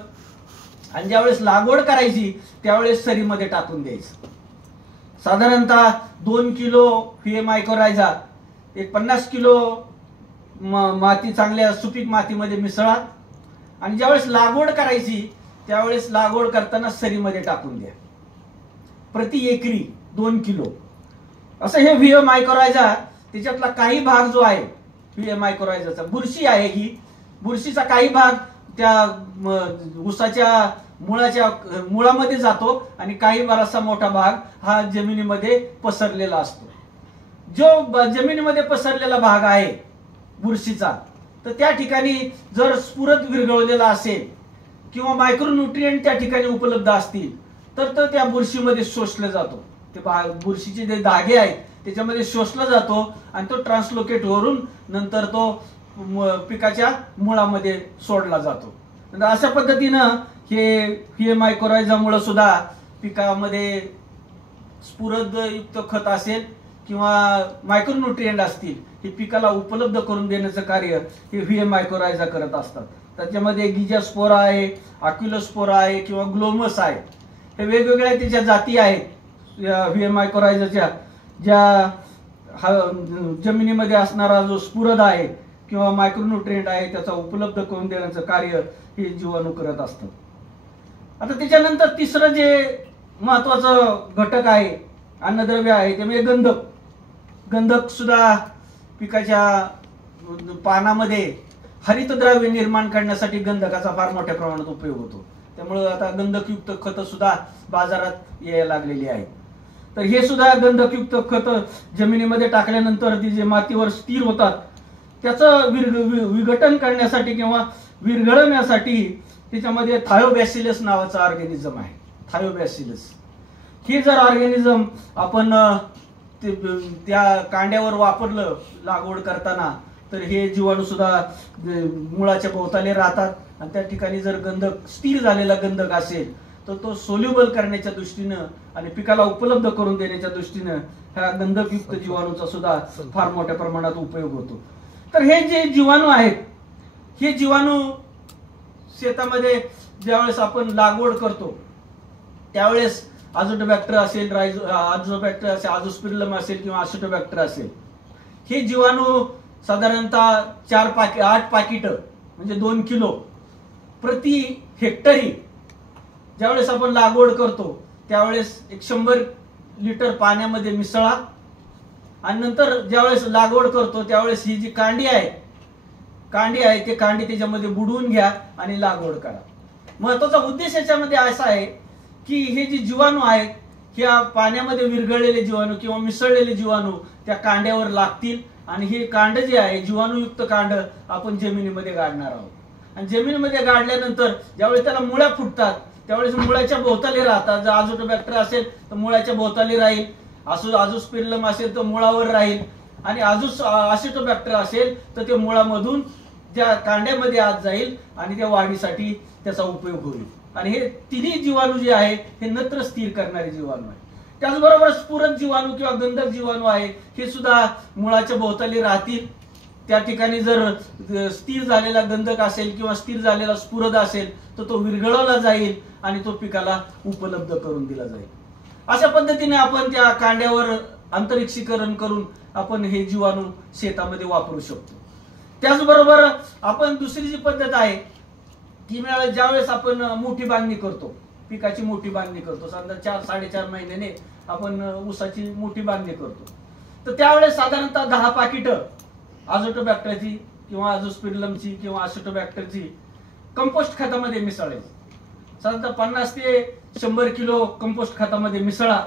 आणि ज्यावेळेस लागवड करायची त्यावेळेस सरीमध्ये टाकून द्यायचं। साधारणतः 2 किलो व्हीए मायकोरायझा एक 50 किलो माती चांगल्या सुपीक मातीमध्ये मिसळा आणि ज्यावेळेस लागवड करायची त्यावेळेस लागवड करताना सरीमध्ये टाकून द्या, प्रति एकरी 2 किलो असं हे व्हीए मायकोरायझा। त्याच्यातला काही भाग जो आहे व्हीए मायकोरायझाचा बुरशी आहे, ही बुरशीचा काही भाग त्या ऊसाच्या मुळामध्ये जातो आणि काही बराचसा मोठा भाग हा जमिनीमध्ये पसरलेला असतो। जो जमिनीमध्ये पसरलेला भाग आहे बुरशीचा, तर त्या ठिकाणी जर स्फुरद विरघळलेला असेल किंवा मायक्रोन्यूट्रिएंट त्या ठिकाणी उपलब्ध असतील तर त्या बुरशीमध्ये शोषला जातो, ते बुरशीचे जे धागे आहेत त्याच्यामध्ये शोषला जातो आणि तो ट्रान्सलोकेट होऊन नंतर तो पिकाच्या मुळामध्ये सोडला जातो। अशा पद्धतीनं हे व्हीए मायकोरायझामुळे सुद्धा पिकामध्ये स्फुरदयुक्त खत असेल किंवा मायक्रोन्यूट्रिएंट असतील हे पिकाला उपलब्ध करून देण्याचं कार्य हे व्हीए मायकोरायझा करत असतात। त्याच्यामध्ये गिजास्पोरा आहे, अक्युलोस्पोरा आहे किंवा ग्लोमस आहे, हे वेगवेगळ्या त्याच्या जाती आहेत व्हीए मायकोरायझाच्या। ज्या जमिनीमध्ये असणारा जो स्फुरद आहे किंवा मायक्रोन्यूट्रिएंट आहे त्याचा उपलब्ध करून देण्याचं कार्य हे जीवाणू करत असतात. आता त्याच्यानंतर तिसरं जे महत्वाचं घटक आहे, अन्नद्रव्य आहे, ते म्हणजे गंधक. गंधक सुद्धा पिकाच्या पानामध्ये हरितद्रव्य निर्माण करण्यासाठी गंधकाचा फार मोठ्या प्रमाणात उपयोग होतो. त्यामुळे आता गंधकयुक्त खतं सुद्धा बाजारात यायला लागलेली आहेत. तर हे सुद्धा गंधकयुक्त खत जमिनीमध्ये टाकल्यानंतर ती जे मातीवर स्थिर होतात त्याचं विघटन करण्यासाठी किंवा विरघळण्यासाठी त्याच्यामध्ये थायोबॅसिलस नावाचं ऑर्गॅनिझम आहे. थायोबॅसिलस हे जर ऑर्गॅनिझम आपण त्या कांड्यावर वापरलं लागवड करताना तर हे जीवाणू सुद्धा मुळाच्या भोवताली राहतात आणि त्या ठिकाणी जर गंधक स्थिर झालेला गंधक असेल तर तो सोल्युबल करण्याच्या दृष्टीनं आणि पिकाला उपलब्ध करून देण्याच्या दृष्टीनं ह्या गंधकयुक्त जीवाणूचा सुद्धा फार मोठ्या प्रमाणात उपयोग होतो. तर हे जे जीवाणू आहेत हे जीवाणू शेतामध्ये ज्यावेळेस आपण लागवड करतो त्यावेळेस अझोटोबॅक्टर असेल, अझोबॅक्टर असेल, अझोस्पिरिलम असेल किंवा असिटोबॅक्टर असेल, हे जीवाणू साधारणतः 8 पाकिट म्हणजे 2 किलो प्रति हेक्टरी ज्यावेळेस आपण लागवड करतो त्यावेळेस 100 लिटर पाण्यामध्ये मिसळा आणि नंतर ज्यावेळेस लागवड करतो त्यावेळेस ही जी कांडी आहे ते कांडी त्याच्यामध्ये बुडवून घ्या आणि लागवड करा. महत्वाचा उद्देश याच्यामध्ये असा आहे की हे जे जीवाणू आहेत ह्या पाण्यामध्ये विरघळलेले जीवाणू किंवा मिसळलेले जीवाणू त्या कांड्यावर लागतील आणि हे कांड जे आहे जीवाणूयुक्त कांड आपण जमिनीमध्ये गाडणार आहोत. आणि जमिनीमध्ये गाडल्यानंतर ज्यावेळेस त्याला मुळ्या फुटतात त्यावेळेस मुळ्याच्या भोवताली राहतात. जर अझोटोबॅक्टर असेल तर मुळ्याच्या भोवताली राहील, अझोस्पिरिलम असेल तर मुळावर राहील आणि असिटोबॅक्टर असेल तर ते मुळामधून त्या कांड्यामध्ये आत जाईल आणि त्या वाढीसाठी त्याचा उपयोग होईल. आणि हे तिन्ही जीवाणू जे आहे हे नत्र स्थिर करणारे जीवाणू आहे. त्याचबरोबर स्फुरद जीवाणू किंवा गंधक जीवाणू आहे हे सुद्धा मुळाच्या भोवताली राहतील. त्या ठिकाणी जर स्थिर झालेला गंधक असेल किंवा स्थिर झालेला स्फुरद असेल तर तो विरघळवला जाईल आणि तो पिकाला उपलब्ध करून दिला जाईल. अशा पद्धतीने आपण त्या कांड्यावर अंतरिक्षीकरण करून आपण हे जीवाणू शेतामध्ये वापरू शकतो. त्याचबरोबर आपण दुसरी जी पद्धत आहे की ज्यावेळेस आपण मोठी बांधणी करतो, पिकाची मोठी बांधणी करतो, समजा 4-4.5 महिन्याने आपण ऊसाची मोठी बांधणी करतो तर त्यावेळेस साधारणतः 10 पाकिट अझोटोबॅक्टरची किंवा अझोस्पिरिलमची किंवा असिटोबॅक्टरची कंपोस्ट खतामध्ये मिसळायची. साधारणतः 50 ते 100 किलो कंपोस्ट खतामध्ये मिसळा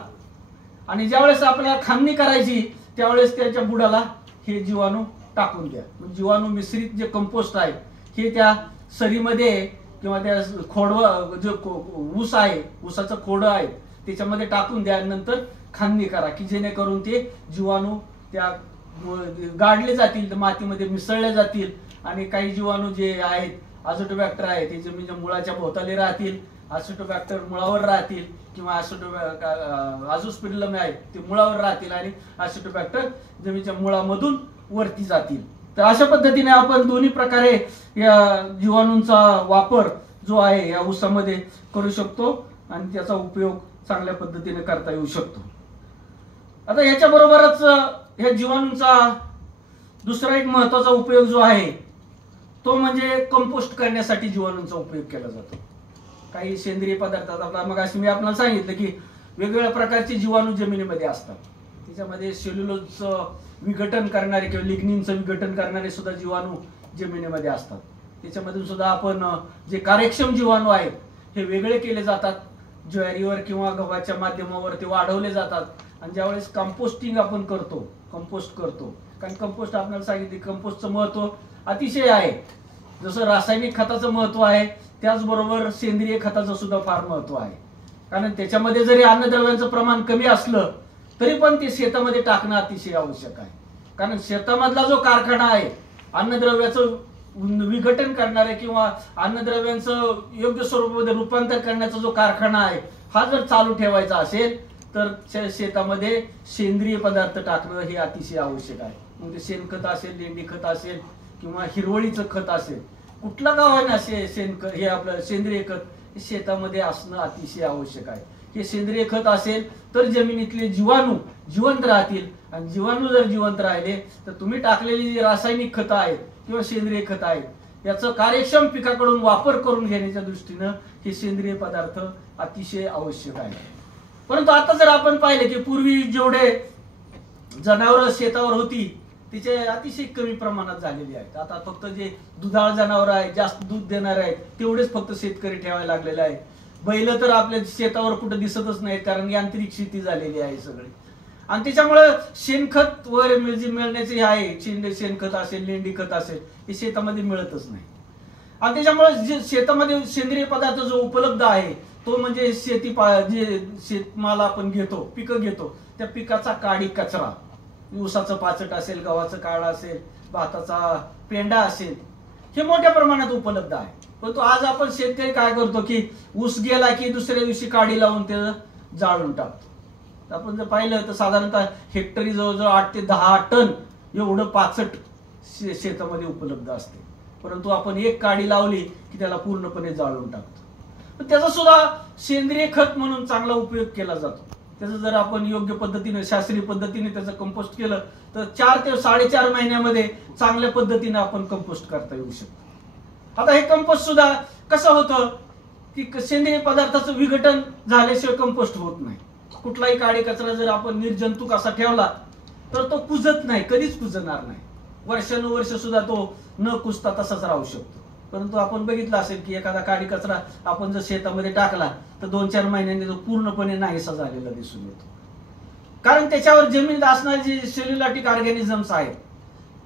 आणि ज्यावेळेस आपल्याला खांदणी करायची त्यावेळेस त्याच्या बुडाला हे जीवाणू टाकून द्या. जीवाणू मिश्रित जे कंपोस्ट आहे हे त्या सरीमध्ये किंवा त्या खोडवा जो ऊस आहे, ऊसाचं खोड आहे त्याच्यामध्ये टाकून द्या. नंतर खांदणी करा की जेणेकरून ते जीवाणू त्या गाडले जातील, मातीमध्ये मिसळले जातील आणि काही जीवाणू जे आहेत अझोटोबॅक्टर आहे ते जमिनीच्या मुळाच्या भोवताली राहतील, असिटोबॅक्टर मुळावर राहतील किंवा अझोस्पिरिलम आहे ते मुळावर राहतील आणि असिटोबॅक्टर जमिनीच्या मुळामधून वरती जातील. तर अशा पद्धतीने आपण दोन्ही प्रकारे या जीवाणूंचा वापर जो आहे या ऊसामध्ये करू शकतो आणि त्याचा उपयोग चांगल्या पद्धतीने करता येऊ शकतो. आता याच्या बरोबरच या जीवाणूंचा दुसरा एक महत्वाचा उपयोग जो आहे तो म्हणजे कंपोस्ट करण्यासाठी जीवाणूंचा उपयोग केला जातो. काही सेंद्रिय पदार्थात आपला मग मी आपल्याला सांगितलं की वेगवेगळ्या प्रकारचे जीवाणू जमिनीमध्ये असतात. त्याच्यामध्ये सेल्युलोजचं विघटन करणारे किंवा लिग्निनचं विघटन करणारे सुद्धा जीवाणू जमिनीमध्ये असतात. त्याच्यामधून सुद्धा आपण जे कार्यक्षम जीवाणू आहेत हे वेगळे केले जातात, ज्वारीवर किंवा गव्हाच्या माध्यमावर ते वाढवले जातात. आणि ज्यावेळेस कंपोस्टिंग आपण करतो, कंपोस्ट करतो, कारण कंपोस्ट आपल्याला सांगितले कंपोस्टचं महत्व अतिशय आहे. जसं रासायनिक खताचं महत्व आहे त्याचबरोबर सेंद्रिय खताचं सुद्धा फार महत्व आहे. कारण त्याच्यामध्ये जरी अन्नद्रव्यांचं प्रमाण कमी असलं तरी पण ते शेतामध्ये टाकणं अतिशय आवश्यक आहे. कारण शेतामधला जो कारखाना आहे अन्नद्रव्याचं विघटन करणारे किंवा अन्नद्रव्यांचं योग्य स्वरूपामध्ये रूपांतर करण्याचा जो कारखाना आहे हा जर चालू ठेवायचा असेल तर शेतामध्ये सेंद्रिय पदार्थ टाकणं हे अतिशय आवश्यक आहे. मग ते शेणखत असेल, लेंडी खत असेल किंवा हिरवळीचं खत असेल, कुठलं गाव आहे ना शेणखत हे आपलं सेंद्रिय खत हे शेतामध्ये असणं अतिशय आवश्यक आहे. हे सेंद्रिय खत असेल तर जमिनीतले जीवाणू जिवंत राहतील, आणि जीवाणू जर जिवंत राहिले तर तुम्ही टाकलेली जी रासायनिक खतं आहेत किंवा सेंद्रिय खतं आहेत याचं कार्यक्षम पिकाकडून वापर करून घेण्याच्या दृष्टीनं हे सेंद्रिय पदार्थ अतिशय आवश्यक आहे. परंतु आता जर आपण पाहिले की पूर्वी जेवढे जनावरं शेतावर होती तिचे अतिशय कमी प्रमाणात झालेली आहेत. आता फक्त जे दुधाळ जनावर आहेत, जास्त दूध देणारे आहेत, तेवढेच फक्त शेतकरी ठेवायला लागलेले आहे. बैल तर आपल्या शेतावर कुठे दिसतच नाहीत, कारण यांत्रिक शेती झालेली आहे सगळी. आणि त्याच्यामुळे शेणखत वगैरे जे मिळण्याचे हे आहे, शेणखत असेल, लेंडी खत असेल, हे शेतामध्ये मिळतच नाही. आणि त्याच्यामुळे जे शेतामध्ये सेंद्रिय पदार्थ जो उपलब्ध आहे तो म्हणजे जे शेतमाल आपण घेतो, पिकं घेतो, त्या पिकाचा काडी कचरा, ऊसाचं पाचट असेल, गव्हाचं काढा असेल, भाताचा पेंडा असेल, हे मोठ्या प्रमाणात उपलब्ध आहे. परंतु आज आपण शेतकरी काय करतो की ऊस गेला की दुसऱ्या दिवशी काडी लावून ते जाळून टाकतो. आपण जर पाहिलं तर साधारणतः हेक्टरी जवळजवळ 8 ते 10 टन एवढं पाचट शेतामध्ये उपलब्ध असते. परंतु आपण एक काडी लावली की त्याला पूर्णपणे जाळून टाकतो. त्याचा सुद्धा सेंद्रिय खत म्हणून चांगला उपयोग केला जातो. त्याचं जर आपण योग्य पद्धतीने, शास्त्रीय पद्धतीने त्याचं कंपोस्ट केलं तर 4 ते 4.5 महिन्यामध्ये चांगल्या पद्धतीने आपण कंपोस्ट करता येऊ शकतो. आता हे कंपोस्ट सुद्धा कसं होतं की सेंद्रिय पदार्थाचं विघटन झाल्याशिवाय कंपोस्ट होत नाही. कुठलाही काडी कचरा जर आपण निर्जंतुक असा ठेवला तर तो कुजत नाही, कधीच कुजणार नाही. वर्षानुवर्ष सुद्धा तो न कुजता तसाच राहू शकतो. परंतु आपण बघितलं असेल की एखादा काडी कचरा आपण जर शेतामध्ये टाकला तर 2-4 महिन्यांनी तो पूर्णपणे नाहीसा झालेला दिसून येतो. कारण त्याच्यावर जमिनीत असणारे जे सेल्युलॅटिक ऑर्गॅनिझम्स आहेत,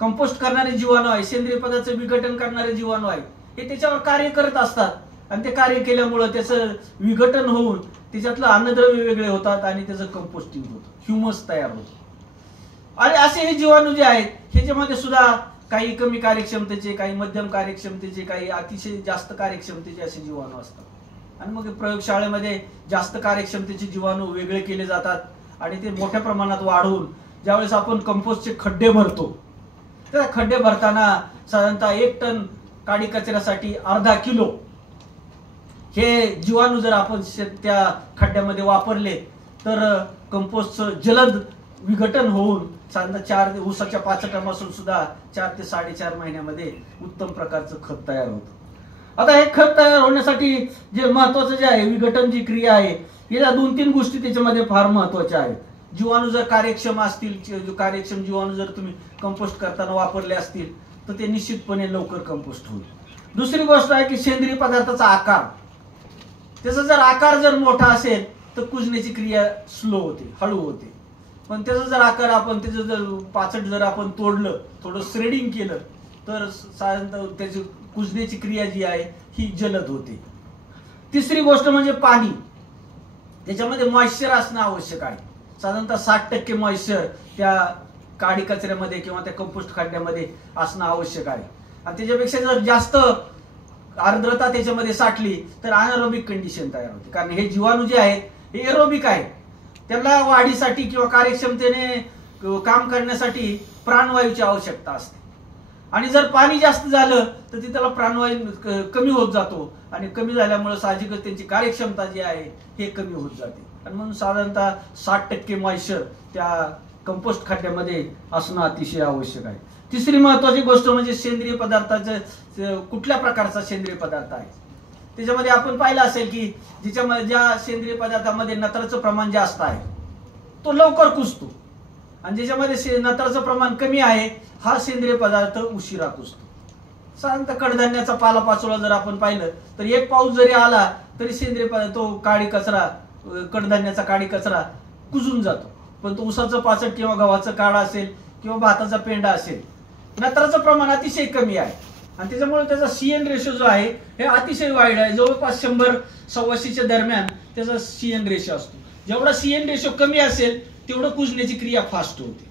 कंपोस्ट करणारे जीवाणू आहे, सेंद्रिय पदार्थाचं विघटन करणारे जीवाणू आहेत, हे त्याच्यावर कार्य करत असतात. आणि ते कार्य केल्यामुळं त्याचं विघटन होऊन त्याच्यातलं अन्नद्रव्य वेगळे होतात आणि त्याचं कंपोस्टिंग होतं, ह्युमस तयार होतं. आणि असे हे जीवाणू जे आहेत ह्याच्यामध्ये सुद्धा काही कमी कार्यक्षमतेचे, काही मध्यम कार्यक्षमतेचे, काही अतिशय जास्त कार्यक्षमतेचे असे जीवाणू असतात. आणि मग प्रयोगशाळेमध्ये जास्त कार्यक्षमतेचे जीवाणू वेगळे केले जातात आणि ते मोठ्या प्रमाणात वाढवून ज्यावेळेस आपण कंपोस्टचे खड्डे भरतो, त्या खड्डे भरताना साधारणतः 1 टन काडी कचऱ्यासाठी अर्धा किलो हे जीवाणू जर आपण त्या खड्ड्यामध्ये वापरले तर कंपोस्टचं जलद विघटन होऊन साधारणतः ऊसाच्या पाचटापासून सुद्धा 4 ते 4.5 महिन्यामध्ये उत्तम प्रकारचं खत तयार होतं. आता हे खत तयार होण्यासाठी जे महत्वाचं जे आहे, विघटन जी क्रिया आहे, या 2-3 गोष्टी त्याच्यामध्ये फार महत्वाच्या आहेत. जीवाणू जर कार्यक्षम असतील, कार्यक्षम जीवाणू जर तुम्ही कंपोस्ट करताना वापरले असतील तर ते निश्चितपणे लवकर कंपोस्ट होईल. दुसरी गोष्ट आहे की सेंद्रिय पदार्थाचा आकार, त्याचा जर आकार जर मोठा असेल तर कुजण्याची क्रिया स्लो होते, हळू होते. पण त्याचा जर आकार आपण त्याचं जर पाचट जर आपण तोडलं, थोडं श्रेडिंग केलं तर साधारणतः त्याची कुजण्याची क्रिया जी आहे ही जलद होते. तिसरी गोष्ट म्हणजे पाणी, त्याच्यामध्ये मॉइश्चर असणं आवश्यक आहे. साधारणतः 60% मॉइश्चर त्या काडी कचऱ्यामध्ये किंवा त्या कंपोस्ट खड्ड्यामध्ये असणं आवश्यक आहे. आणि त्याच्यापेक्षा जर जास्त आर्द्रता त्याच्यामध्ये साठली तर अनारोबिक कंडिशन तयार होते. कारण हे जीवाणू जे आहेत हे एरोबिक आहेत, त्याला वाढीसाठी किंवा कार्यक्षमतेने काम करण्यासाठी प्राणवायूची आवश्यकता असते. आणि जर पाणी जास्त झालं तर ती त्याला प्राणवायू कमी होत जातो आणि कमी झाल्यामुळे साहजिकच त्यांची कार्यक्षमता जी आहे हे कमी होत जाते. आणि म्हणून साधारणतः 60% मॉइश्चर त्या कंपोस्ट खड्ड्यामध्ये असणं अतिशय आवश्यक आहे. तिसरी महत्वाची गोष्ट म्हणजे सेंद्रिय पदार्थाचं कुठल्या प्रकारचा सेंद्रिय पदार्थ आहे. त्याच्यामध्ये आपण पाहिलं असेल की ज्या सेंद्रिय पदार्थामध्ये नत्राचं प्रमाण जास्त आहे तो लवकर कुजतो, आणि ज्याच्यामध्ये नत्राचं प्रमाण कमी आहे हा सेंद्रिय पदार्थ उशिरा कुजतो. साधारणतः कडधान्याचा पालापाचोळा जर आपण पाहिलं तर 1 पाऊस जरी आला तरी सेंद्रिय पदार्थ, तो काडी कचरा, कडधान्याचा काडी कचरा कुजून जातो. पण तो ऊसाचं पाचट किंवा गव्हाचं काढा असेल किंवा भाताचा पेंडा असेल, नत्राचं प्रमाण अतिशय कमी आहे आणि त्याच्यामुळे त्याचा CN रेशो जो आहे हे अतिशय वाईट आहे. जवळपास 100-125च्या दरम्यान त्याचा CN रेशो असतो. जेवढा CN रेशो कमी असेल तेवढं कुजण्याची क्रिया फास्ट होते.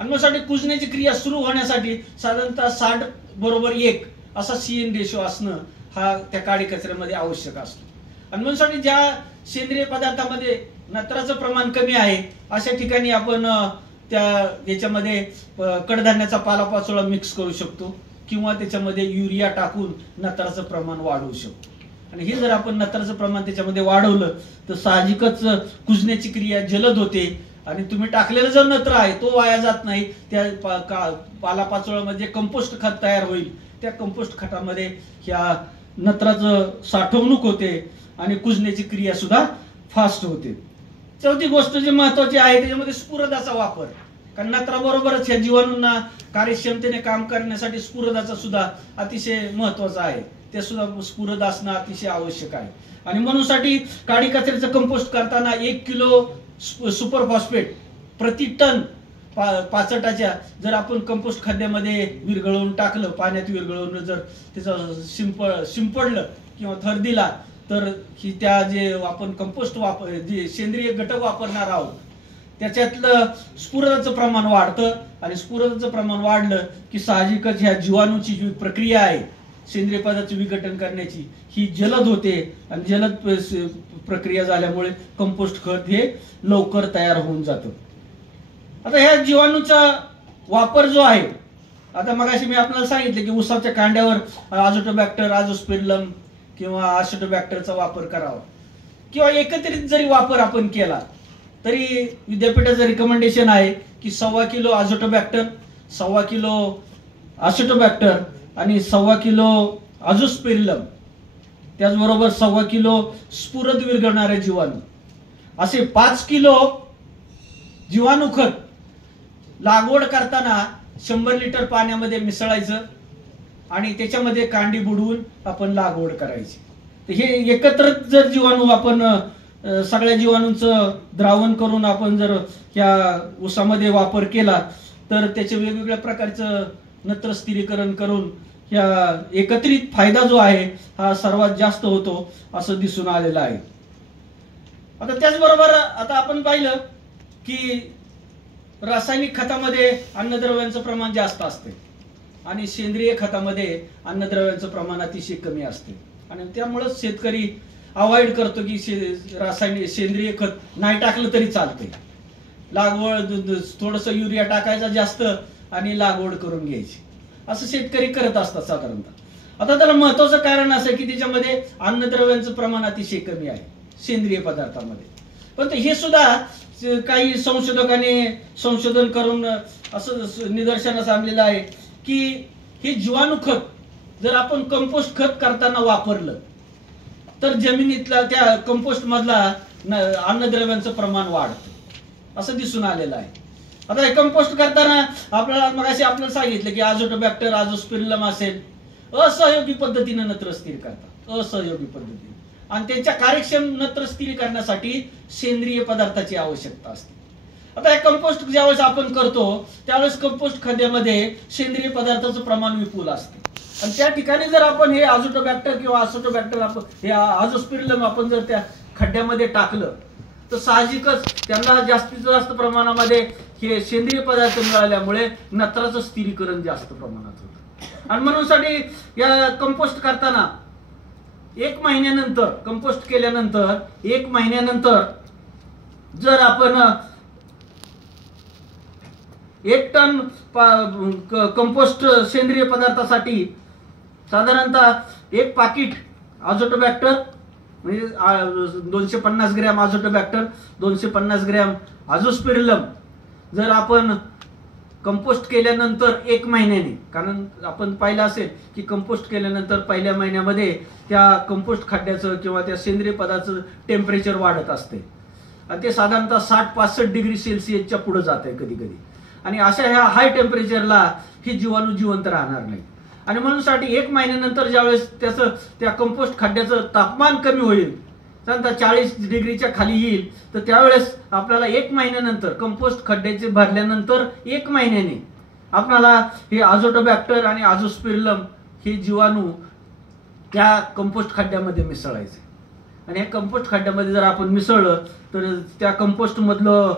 आणि मग कुजण्याची क्रिया सुरू होण्यासाठी साधारणतः 60:1 असा CN रेशो असणं हा त्या काडी कचऱ्यामध्ये आवश्यक असतो. आणि म्हणून ज्या सेंद्रिय पदार्थामध्ये नत्राचं प्रमाण कमी आहे अशा ठिकाणी आपण याच्यामध्ये कडधान्याचा पालापाचोळा मिक्स करू शकतो किंवा त्याच्यामध्ये युरिया टाकून नत्राचं प्रमाण वाढवू शकतो. आणि हे जर आपण नत्राचं प्रमाण त्याच्यामध्ये वाढवलं तर साहजिकच कुजण्याची क्रिया जलद होते आणि तुम्ही टाकलेलं जर नत्र आहे तो वाया जात नाही. त्या पालापाचोळ्यामध्ये कंपोस्ट खत तयार होईल त्या कंपोस्ट खतामध्ये ह्या नत्राचं साठवणूक होते आणि कुजण्याची क्रिया सुद्धा फास्ट होते. चौथी गोष्ट जी महत्वाची आहे त्याच्यामध्ये स्फुरदाचा वापर. कारण नत्राबरोबरच ह्या जीवाणूंना कार्यक्षमतेने काम करण्यासाठी स्फुरदाचा सुद्धा अतिशय महत्वाचा आहे. ते सुद्धा स्फुरद असणं अतिशय आवश्यक आहे. आणि म्हणून साठी काडी कचऱ्याचं कंपोस्ट करताना 1 किलो सुपर फॉस्फेट प्रति टन पाचटाच्या जर आपण कंपोस्ट खाद्यामध्ये विरघळवून टाकलं, पाण्यात विरघळवून जर त्याचं शिंपडलं किंवा थर दिला तर ही त्या जे आपण कंपोस्ट जे सेंद्रिय घटक वापरणार आहोत त्याच्यातलं स्फुरदाचं प्रमाण वाढतं आणि स्फुरदाचं प्रमाण वाढलं की साहजिकच ह्या जीवाणूची जी प्रक्रिया आहे सेंद्रिय पदार्थाचं विघटन करण्याची ही जलद होते आणि जलद प्रक्रिया झाल्यामुळे कंपोस्ट खत हे लवकर तयार होऊन जातं. आता ह्या जीवाणूचा वापर जो आहे, आता मगाशी मी आपल्याला सांगितलं की ऊसाच्या कांड्यावर आझोटोबॅक्टर, आझोस्पिरिलम किंवा आसिटोबॅक्टरचा वापर करावा किंवा एकत्रित जरी वापर आपण केला तरी विद्यापीठाचं रिकमेंडेशन आहे की 1.25 किलो आझोटोबॅक्टर, 1.25 किलो आसिटोबॅक्टर आणि 1.25 किलो आझोस्पिरिलम त्याचबरोबर 1.25 किलो स्फुरद विरघळणारे जीवाणू असे 5 किलो जीवाणू खत लागवड करताना 100 लिटर पाण्यामध्ये मिसळायचं आणि त्याच्यामध्ये कांडी बुडवून आपण लागवड करायची. हे एकत्र जर जीवाणू आपण सगळ्या जीवाणूंचं द्रावण करून आपण जर या ऊसामध्ये वापर केला तर त्याचे वेगवेगळ्या प्रकारचं नत्र स्थिरीकरण करून या एकत्रित फायदा जो आहे हा सर्वात जास्त होतो असं दिसून आलेलं आहे. आता त्याचबरोबर आता आपण पाहिलं की रासायनिक खतामध्ये अन्नद्रव्यांचं प्रमाण जास्त असते आणि सेंद्रिय खतामध्ये अन्नद्रव्यांचं प्रमाण अतिशय कमी असते आणि त्यामुळेच शेतकरी अवॉइड करतो की सेंद्रिय खत नाही टाकलं तरी चालतंय, लागवड थोडंसं युरिया टाकायचा जास्त आणि लागवड करून घ्यायची असं शेतकरी करत असतात साधारणतः. आता त्याला महत्वाचं कारण असं की त्याच्यामध्ये अन्नद्रव्यांचं प्रमाण अतिशय कमी आहे सेंद्रिय पदार्थामध्ये. पण हे सुद्धा काही संशोधकांनी संशोधन करून असं निदर्शनास आणलेलं आहे की हे जीवाणू खत जर आपण कंपोस्ट खत करताना वापरलं तर जमिनीतला त्या कंपोस्ट मधला अन्नद्रव्यांचं प्रमाण वाढतं असं दिसून आलेलं आहे. आता हे कंपोस्ट करताना आपल्याला मगाशी आपल्याला सांगितलं की आझोटोबॅक्टर, आझोस्पिरिलम असेल असहयोगी पद्धतीने नत्र स्थिर करतात, असहयोगी पद्धतीने आणि त्यांच्या कार्यक्षम नत्र स्थिर करण्यासाठी सेंद्रिय पदार्थाची आवश्यकता असते. आता हे कंपोस्ट ज्यावेळेस आपण करतो त्यावेळेस कंपोस्ट खड्ड्यामध्ये सेंद्रिय पदार्थाचं प्रमाण विपुल असते आणि त्या ठिकाणी जर आपण हे आझोटोबॅक्टर किंवा आसिटोबॅक्टर आपण हे आझोस्पिरिलम आपण जर त्या खड्ड्यामध्ये टाकलं तर साहजिकच त्यांना जास्तीत जास्त प्रमाणामध्ये हे सेंद्रिय पदार्थ मिळाल्यामुळे नत्राचं स्थिरीकरण जास्त प्रमाणात होतं. आणि म्हणून साठी या कंपोस्ट करताना 1 महिन्यानंतर कंपोस्ट केल्यानंतर 1 महिन्यानंतर जर आपण 1 टन कंपोस्ट सेंद्रिय पदार्थासाठी साधारणतः 1 पाकिट आझोटोबॅक्टर म्हणजे 250 ग्रॅम आझोटोबॅक्टर, 250 ग्रॅम आझोस्पिरिलम जर आपण कंपोस्ट केल्यानंतर 1 महिन्याने, कारण आपण पाहिलं असेल की कंपोस्ट केल्यानंतर पहिल्या महिन्यामध्ये त्या कंपोस्ट खड्ड्याचं किंवा त्या सेंद्रिय पदार्थाचं टेम्परेचर वाढत असते आणि ते साधारणतः 60-65 डिग्री सेल्सिअसच्या पुढे जात आहे कधी कधी आणि अशा ह्या हाय टेम्परेचरला ही जीवाणू जिवंत राहणार नाही. आणि म्हणून साठी 1 महिन्यानंतर ज्यावेळेस त्या कंपोस्ट खड्ड्याचं तापमान कमी होईल, साधारणतः 40 डिग्रीच्या खाली येईल, तर त्यावेळेस आपल्याला 1 महिन्यानंतर कंपोस्ट खड्ड्याचे भरल्यानंतर 1 महिन्याने आपल्याला हे आझोटोबॅक्टर आणि आझोस्पिरिलम हे जीवाणू त्या कंपोस्ट खड्ड्यामध्ये मिसळायचे आणि हे कंपोस्ट खड्ड्यामध्ये जर आपण मिसळलं तर त्या कंपोस्ट मधलं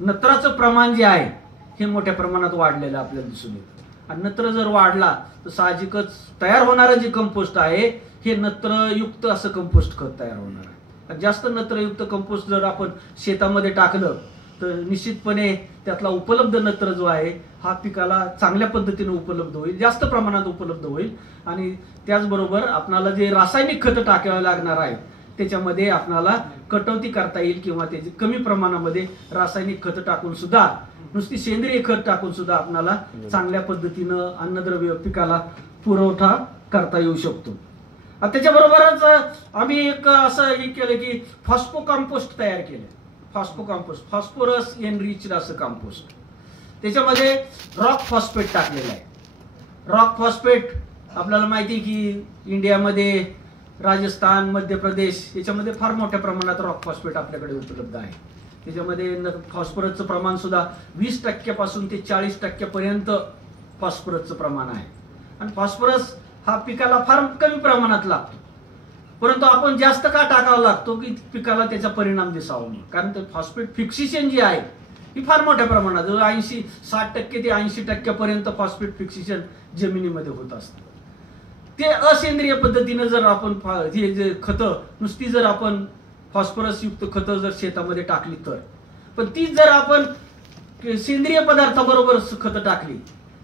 नत्राचं प्रमाण जे आहे हे मोठ्या प्रमाणात वाढलेलं आपल्याला दिसून येतं. आणि नत्र जर वाढला तर साहजिकच तयार होणारं जे कंपोस्ट आहे हे नत्रयुक्त असं कंपोस्ट खत तयार होणार आहे. जास्त नत्रयुक्त कंपोस्ट जर आपण शेतामध्ये टाकलं तर निश्चितपणे त्यातला उपलब्ध नत्र जो आहे हा पिकाला चांगल्या पद्धतीने उपलब्ध होईल, जास्त प्रमाणात उपलब्ध होईल. आणि त्याचबरोबर आपल्याला जे रासायनिक खतं टाकावे लागणार आहे त्याच्यामध्ये आपल्याला कटौती करता येईल, किंवा त्याची कमी प्रमाणामध्ये रासायनिक खतं टाकून सुद्धा, नुसती सेंद्रिय खत टाकून सुद्धा आपल्याला चांगल्या पद्धतीनं अन्नद्रव्य पिकाला पुरवठा करता येऊ शकतो. त्याच्याबरोबरच आम्ही एक असं हे केलं की फॉस्फो कंपोस्ट तयार केलं. फॉस्फो कंपोस्ट, फॉस्फोरस एनरिच्ड असं कंपोस्ट. त्याच्यामध्ये रॉक फॉस्फेट टाकलेलं आहे. रॉक फॉस्फेट आपल्याला माहिती आहे की इंडियामध्ये राजस्थान, मध्य प्रदेश याच्यामध्ये फार मोठ्या प्रमाणात रॉक फॉस्फेट आपल्याकडे उपलब्ध आहे. त्याच्यामध्ये फॉस्फरसचं प्रमाण सुद्धा 20% पासून ते 40% पर्यंत फॉस्फरसचं प्रमाण आहे. आणि फॉस्फरस हा पिकाला फार कमी प्रमाणात लागतो, परंतु आपण जास्त का टाकावा लागतो की पिकाला त्याचा परिणाम दिसावा म्हणून. कारण ते फॉस्फेट फिक्सेशन जी आहे ही फार मोठ्या प्रमाणात 60% ते 80% पर्यंत फॉस्फेट फिक्सेशन जमिनीमध्ये होत असतं. ते असेंद्रिय पद्धतीने जर आपण हे जे खतं नुसती जर आपण फॉस्फरस युक्त खतं जर शेतामध्ये टाकली तर, पण ती जर आपण सेंद्रिय पदार्थाबरोबर खतं टाकली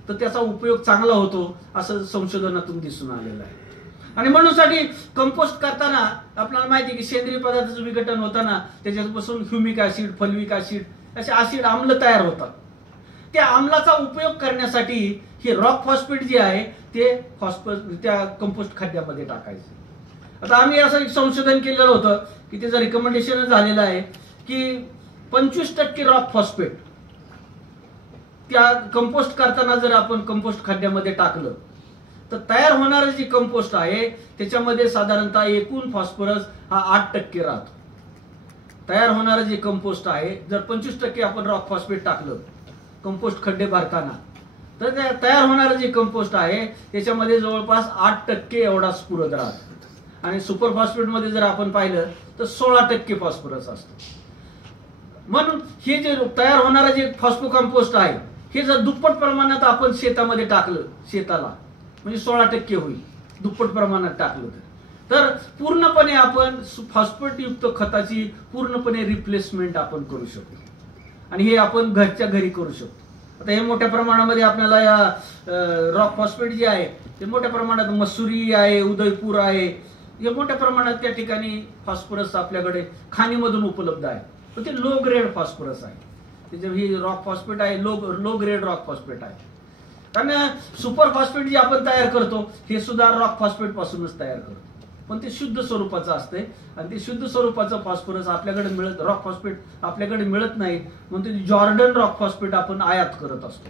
तर त्याचा उपयोग चांगला होतो असं संशोधनातून दिसून आलेलं आहे. आणि म्हणूनसाठी कंपोस्ट करताना आपल्याला माहिती आहे की सेंद्रिय पदार्थाचं विघटन होताना त्याच्यापासून ह्युमिक ऍसिड, फल्विक ऍसिड असे ऍसिड आम्ल तयार होतात. त्या आम्लाचा उपयोग करण्यासाठी हे रॉक फॉस्फेट जे आहे ते त्या कंपोस्ट खड्ड्यामध्ये टाकायचे. आता आम्ही असं एक संशोधन केलेलं होतं की त्याचं रिकमेंडेशन झालेलं आहे की 25% रॉक फॉस्फेट त्या कंपोस्ट करताना जर आपण कंपोस्ट खड्ड्यामध्ये टाकलं तर तयार होणारं जे कंपोस्ट आहे त्याच्यामध्ये साधारणतः एकूण फॉस्फरस हा 8% राहतो. तयार होणारं जे कंपोस्ट आहे जर 25% आपण रॉक फॉस्फेट टाकलं कंपोस्ट खड्डे भरताना तर तयार होणारं जे कंपोस्ट आहे त्याच्यामध्ये जवळपास 8% एवढा स्फुरद राहतो. आणि सुपर फॉस्फेटमध्ये जर आपण पाहिलं तर 16% फॉस्फरस असतो. म्हणून हे जे तयार होणारं जे फॉस्फो कंपोस्ट आहे हे जर दुप्पट प्रमाणात आपण शेतामध्ये टाकलं, शेताला म्हणजे 16% होईल दुप्पट प्रमाणात टाकलं तर पूर्णपणे आपण फॉस्फेट युक्त खताची पूर्णपणे रिप्लेसमेंट आपण करू शकतो. आणि हे आपण घरच्या घरी करू शकतो. आता हे मोठ्या प्रमाणामध्ये आपल्याला या रॉक फॉस्फेट जे आहे ते मोठ्या प्रमाणात मसुरी आहे, उदयपूर आहे, हे मोठ्या प्रमाणात त्या ठिकाणी फॉस्फरस आपल्याकडे खाणीमधून उपलब्ध आहे. पण ते लो ग्रेड फॉस्फरस आहे. त्याचे ही रॉक फॉस्फेट आहे लो ग्रेड रॉक फॉस्फेट आहे. कारण सुपर फॉस्फेट जे आपण तयार करतो हे सुद्धा रॉक फॉस्फेट पासूनच तयार करतो, पण ते शुद्ध स्वरूपाचं असते. आणि ते शुद्ध स्वरूपाचं फॉस्फरस आपल्याकडे रॉक फॉस्फेट आपल्याकडे मिळत नाही, म्हणून ते जॉर्डन रॉक फॉस्फेट आपण आयात करत असतो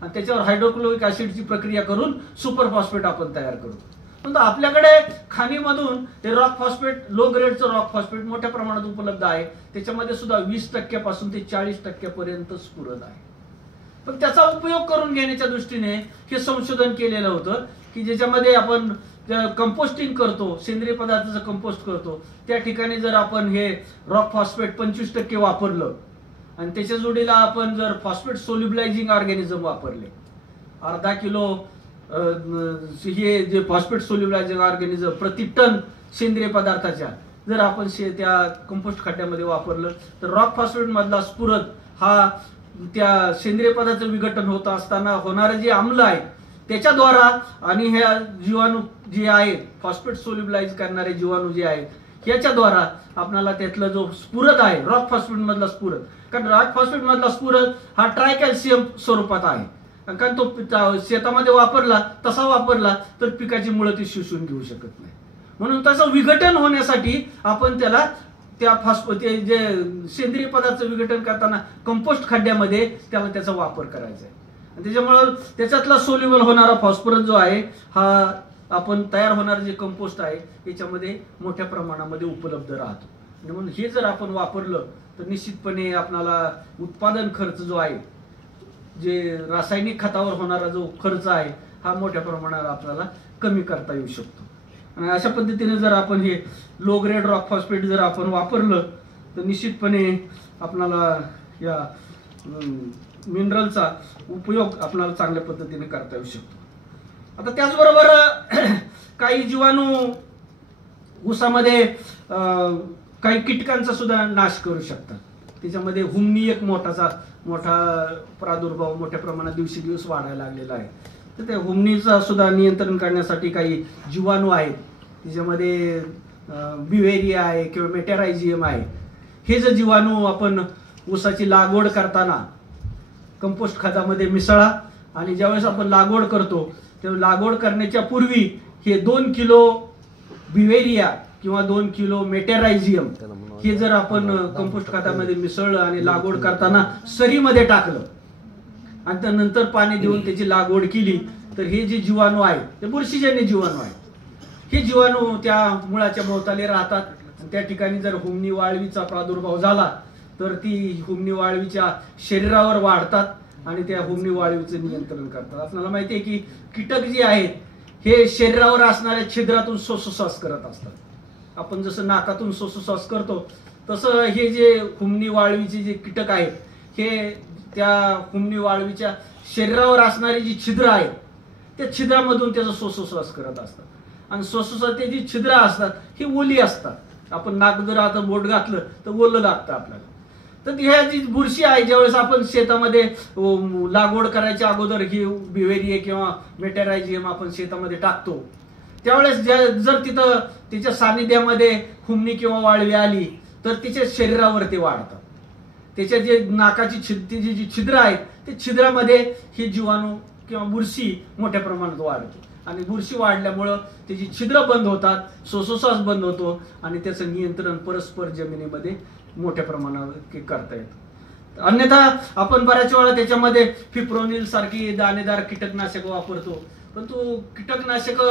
आणि त्याच्यावर हायड्रोक्लोरिक ऍसिडची प्रक्रिया करून सुपर फॉस्फेट आपण तयार करतो. पण आपल्याकडे खाणीमधून ते रॉक फॉस्फेट, लो ग्रेडचं रॉक फॉस्फेट मोठ्या प्रमाणात उपलब्ध आहे. त्याच्यामध्ये सुद्धा 20% पासून ते 40% पर्यंत स्फुरद आहे. पण त्याचा उपयोग करून घेण्याच्या दृष्टीने हे संशोधन केलेलं होतं की ज्याच्यामध्ये आपण कंपोस्टिंग करतो, सेंद्रिय पदार्थाचं कंपोस्ट करतो, त्या ठिकाणी जर आपण हे रॉक फॉस्फेट 25% वापरलं आणि त्याच्या जोडीला आपण जर फॉस्फेट सोल्युबलायझिंग ऑर्गॅनिझम वापरले, अर्धा किलो हे जे फॉस्फेट सोल्युबलायझिंग ऑर्गॅनिझम प्रति टन सेंद्रिय पदार्थाच्या जर आपण त्या कंपोस्ट खड्ड्यामध्ये वापरलं तर रॉक फॉस्फेट मधला स्फुरद हा त्या सेंद्रिय पदार्थाचं विघटन होत असताना होणारे जे आम्ल आहे त्याच्याद्वारा आणि हे जीवाणू जे आहे फॉस्फेट सोल्युबलाइज करणारे जीवाणू जे आहेत याच्याद्वारा आपल्याला त्यातला जो स्फुरद आहे रॉक फॉस्फेट मधला स्फुरद, कारण रॉक फॉस्फेट मधला स्फुरद हा ट्रायकॅल्शियम स्वरूपात आहे, कारण तो शेतामध्ये वापरला तसा वापरला तर पिकाची मुळं ती शोषून घेऊ शकत नाही. म्हणून त्याचं विघटन होण्यासाठी आपण त्याला त्या जे सेंद्रिय पदार्थाचं विघटन करताना कंपोस्ट खड्ड्यामध्ये त्याला त्याचा वापर करायचा आहे. त्याच्यामुळे त्याच्यातला सोल्युबल होणारा फॉस्फरस जो आहे हा आपण तयार होणारे जे कंपोस्ट आहे याच्यामध्ये मोठ्या प्रमाणामध्ये उपलब्ध राहतो. म्हणून हे जर आपण वापरलं तर निश्चितपणे आपल्याला उत्पादन खर्च जो आहे, जे रासायनिक खतावर होणारा जो खर्च आहे हा मोठ्या प्रमाणात आपल्याला कमी करता येऊ शकतो. आणि अशा पद्धतीने जर आपण हे लो ग्रेड रॉक फॉस्फेट जर आपण वापरलं तर निश्चितपणे आपल्याला या मिनरलचा उपयोग आपल्याला चांगल्या पद्धतीने करता येऊ शकतो. आता त्याचबरोबर काही जीवाणू ऊसामध्ये काही कीटकांचा सुद्धा नाश करू शकतात. त्याच्यामध्ये हुमणी एक मोठा प्रादुर्भाव मोठ्या प्रमाणात दिवसेदिवस वाढायला लागलेला आहे. तर त्या हुमणीचा सुद्धा नियंत्रण करण्यासाठी काही जीवाणू आहेत. त्याच्यामध्ये बिव्हेरिया आहे किंवा मेटॅरायझियम आहे. हे जे जीवाणू आपण ऊसाची लागवड करताना कंपोस्ट खतामध्ये मिसळा आणि ज्यावेळेस आपण लागवड करतो तेव्हा लागवड करण्याच्या पूर्वी हे 2 किलो बिव्हेरिया किंवा 2 किलो मेटॅरायझियम हे जर आपण कंपोस्ट खतामध्ये मिसळलं आणि लागवड करताना सरीमध्ये टाकलं आणि त्यानंतर पाणी देऊन त्याची लागवड केली तर हे जे जीवाणू आहे ते बुरशीजन्य जीवाणू आहे. हे जीवाणू त्या मुळाच्या भोवताली राहतात. त्या ठिकाणी जर हुमणी वाळवीचा प्रादुर्भाव झाला तर ती हुमणी वाळवीच्या शरीरावर वाढतात आणि त्या हुमणी वाळवीचं नियंत्रण करतात. आपल्याला माहिती आहे की कीटक जे आहेत हे शरीरावर असणाऱ्या छिद्रातून श्वासोच्छ्वास करत असतात. आपण जसं नाकातून श्वासोच्छ्वास करतो तसं हे जे हुमणी वाळवीचे जे कीटक आहेत हे त्या हुमणी वाळवीच्या शरीरावर असणारी जी छिद्र आहेत त्या छिद्रामधून त्याचा श्वासोच्छ्वास करत असतात. आणि श्वासोच्छ्वासाचे जी छिद्र असतात ही ओली असतात. आपण नाक जर आता बोट घातलं तर ओलं लागतं आपल्याला. तर ह्या जी बुरशी आहे ज्यावेळेस आपण शेतामध्ये लागवड करायच्या अगोदर ही बिव्हेरिया किंवा मेटॅरायझियम आपण शेतामध्ये टाकतो त्यावेळेस जर तिथं तिच्या सानिध्यामध्ये हुमणी किंवा वाळवी आली तर तिच्या शरीरावर ते वाढतात. त्याच्या जे नाकाची जी छिद्र आहेत ते छिद्रामध्ये हे जीवाणू किंवा बुरशी मोठ्या प्रमाणात वाढते आणि बुरशी वाढल्यामुळं त्याची छिद्र बंद होतात, श्वासोच्छ्वास बंद होतो आणि त्याचं नियंत्रण परस्पर जमिनीमध्ये मोठ्या प्रमाणावर करता येतं. अन्यथा आपण बऱ्याच वेळा त्याच्यामध्ये फिप्रोनिल सारखी दाणेदार कीटकनाशक वापरतो. परंतु कीटकनाशक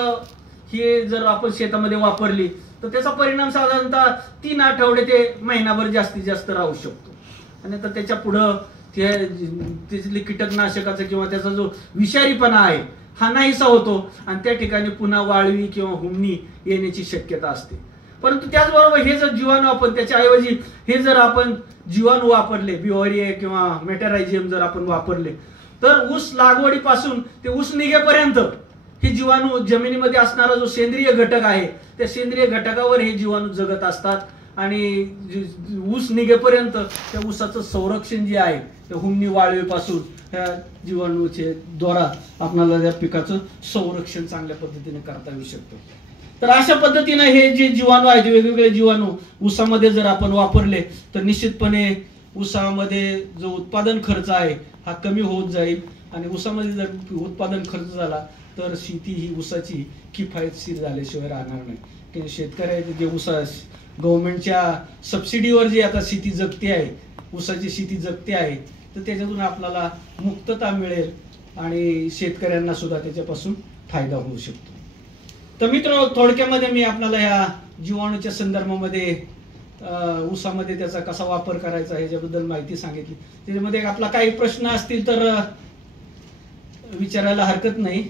हे जर आपण शेतामध्ये वापरली तर त्याचा परिणाम साधारणतः 3 आठवडे ते महिनाभर जास्तीत जास्त राहू शकतो. आणि तर त्याच्या पुढं तिथली कीटकनाशकाचा किंवा त्याचा जो विषारीपणा आहे हा नाहीसा होतो आणि त्या ठिकाणी पुन्हा वाळवी किंवा हुमणी येण्याची शक्यता असते. परंतु त्याचबरोबर हे जर जीवाणू आपण त्याच्याऐवजी हे जर आपण जीवाणू वापरले बिव्हेरिया किंवा मेटॅरायझियम जर आपण वापरले तर ऊस लागवडीपासून ते ऊस निघेपर्यंत हे जीवाणू जमिनीमध्ये असणारा जो सेंद्रिय घटक आहे त्या सेंद्रिय घटकावर हे जीवाणू जगत असतात आणि ऊस निघेपर्यंत त्या ऊसाचं संरक्षण जे आहे त्या हुमणी वाळवीपासून ह्या जीवाणूचे द्वारा आपल्याला त्या पिकाचं संरक्षण चांगल्या पद्धतीने करता येऊ शकतं. तर अशा पद्धतीने हे जे जीवाणू आहेत वेगवेगळे जीवाणू ऊसामध्ये जर आपण वापरले तर निश्चितपणे ऊसामध्ये जो उत्पादन खर्च आहे हा कमी होत जाईल आणि ऊसामध्ये जर उत्पादन खर्च झाला तर शेती ही ऊसाची किफायतशीर झाल्याशिवाय राहणार नाही. की शेतकऱ्याचे जे ऊसा गव्हर्नमेंटच्या सबसिडीवर जी आता शेती जगते आहे ऊसाची शेती जगते आहे तर त्याच्यातून आपल्याला मुक्तता मिळेल आणि शेतकऱ्यांना सुद्धा त्याच्यापासून फायदा होऊ शकतो. तर मित्र थोडक्यामध्ये मी आपल्याला ह्या जीवाणूच्या संदर्भामध्ये ऊसामध्ये त्याचा कसा वापर करायचा ह्याच्याबद्दल माहिती सांगितली. त्याच्यामध्ये आपला काही प्रश्न असतील तर विचारायला हरकत नाही.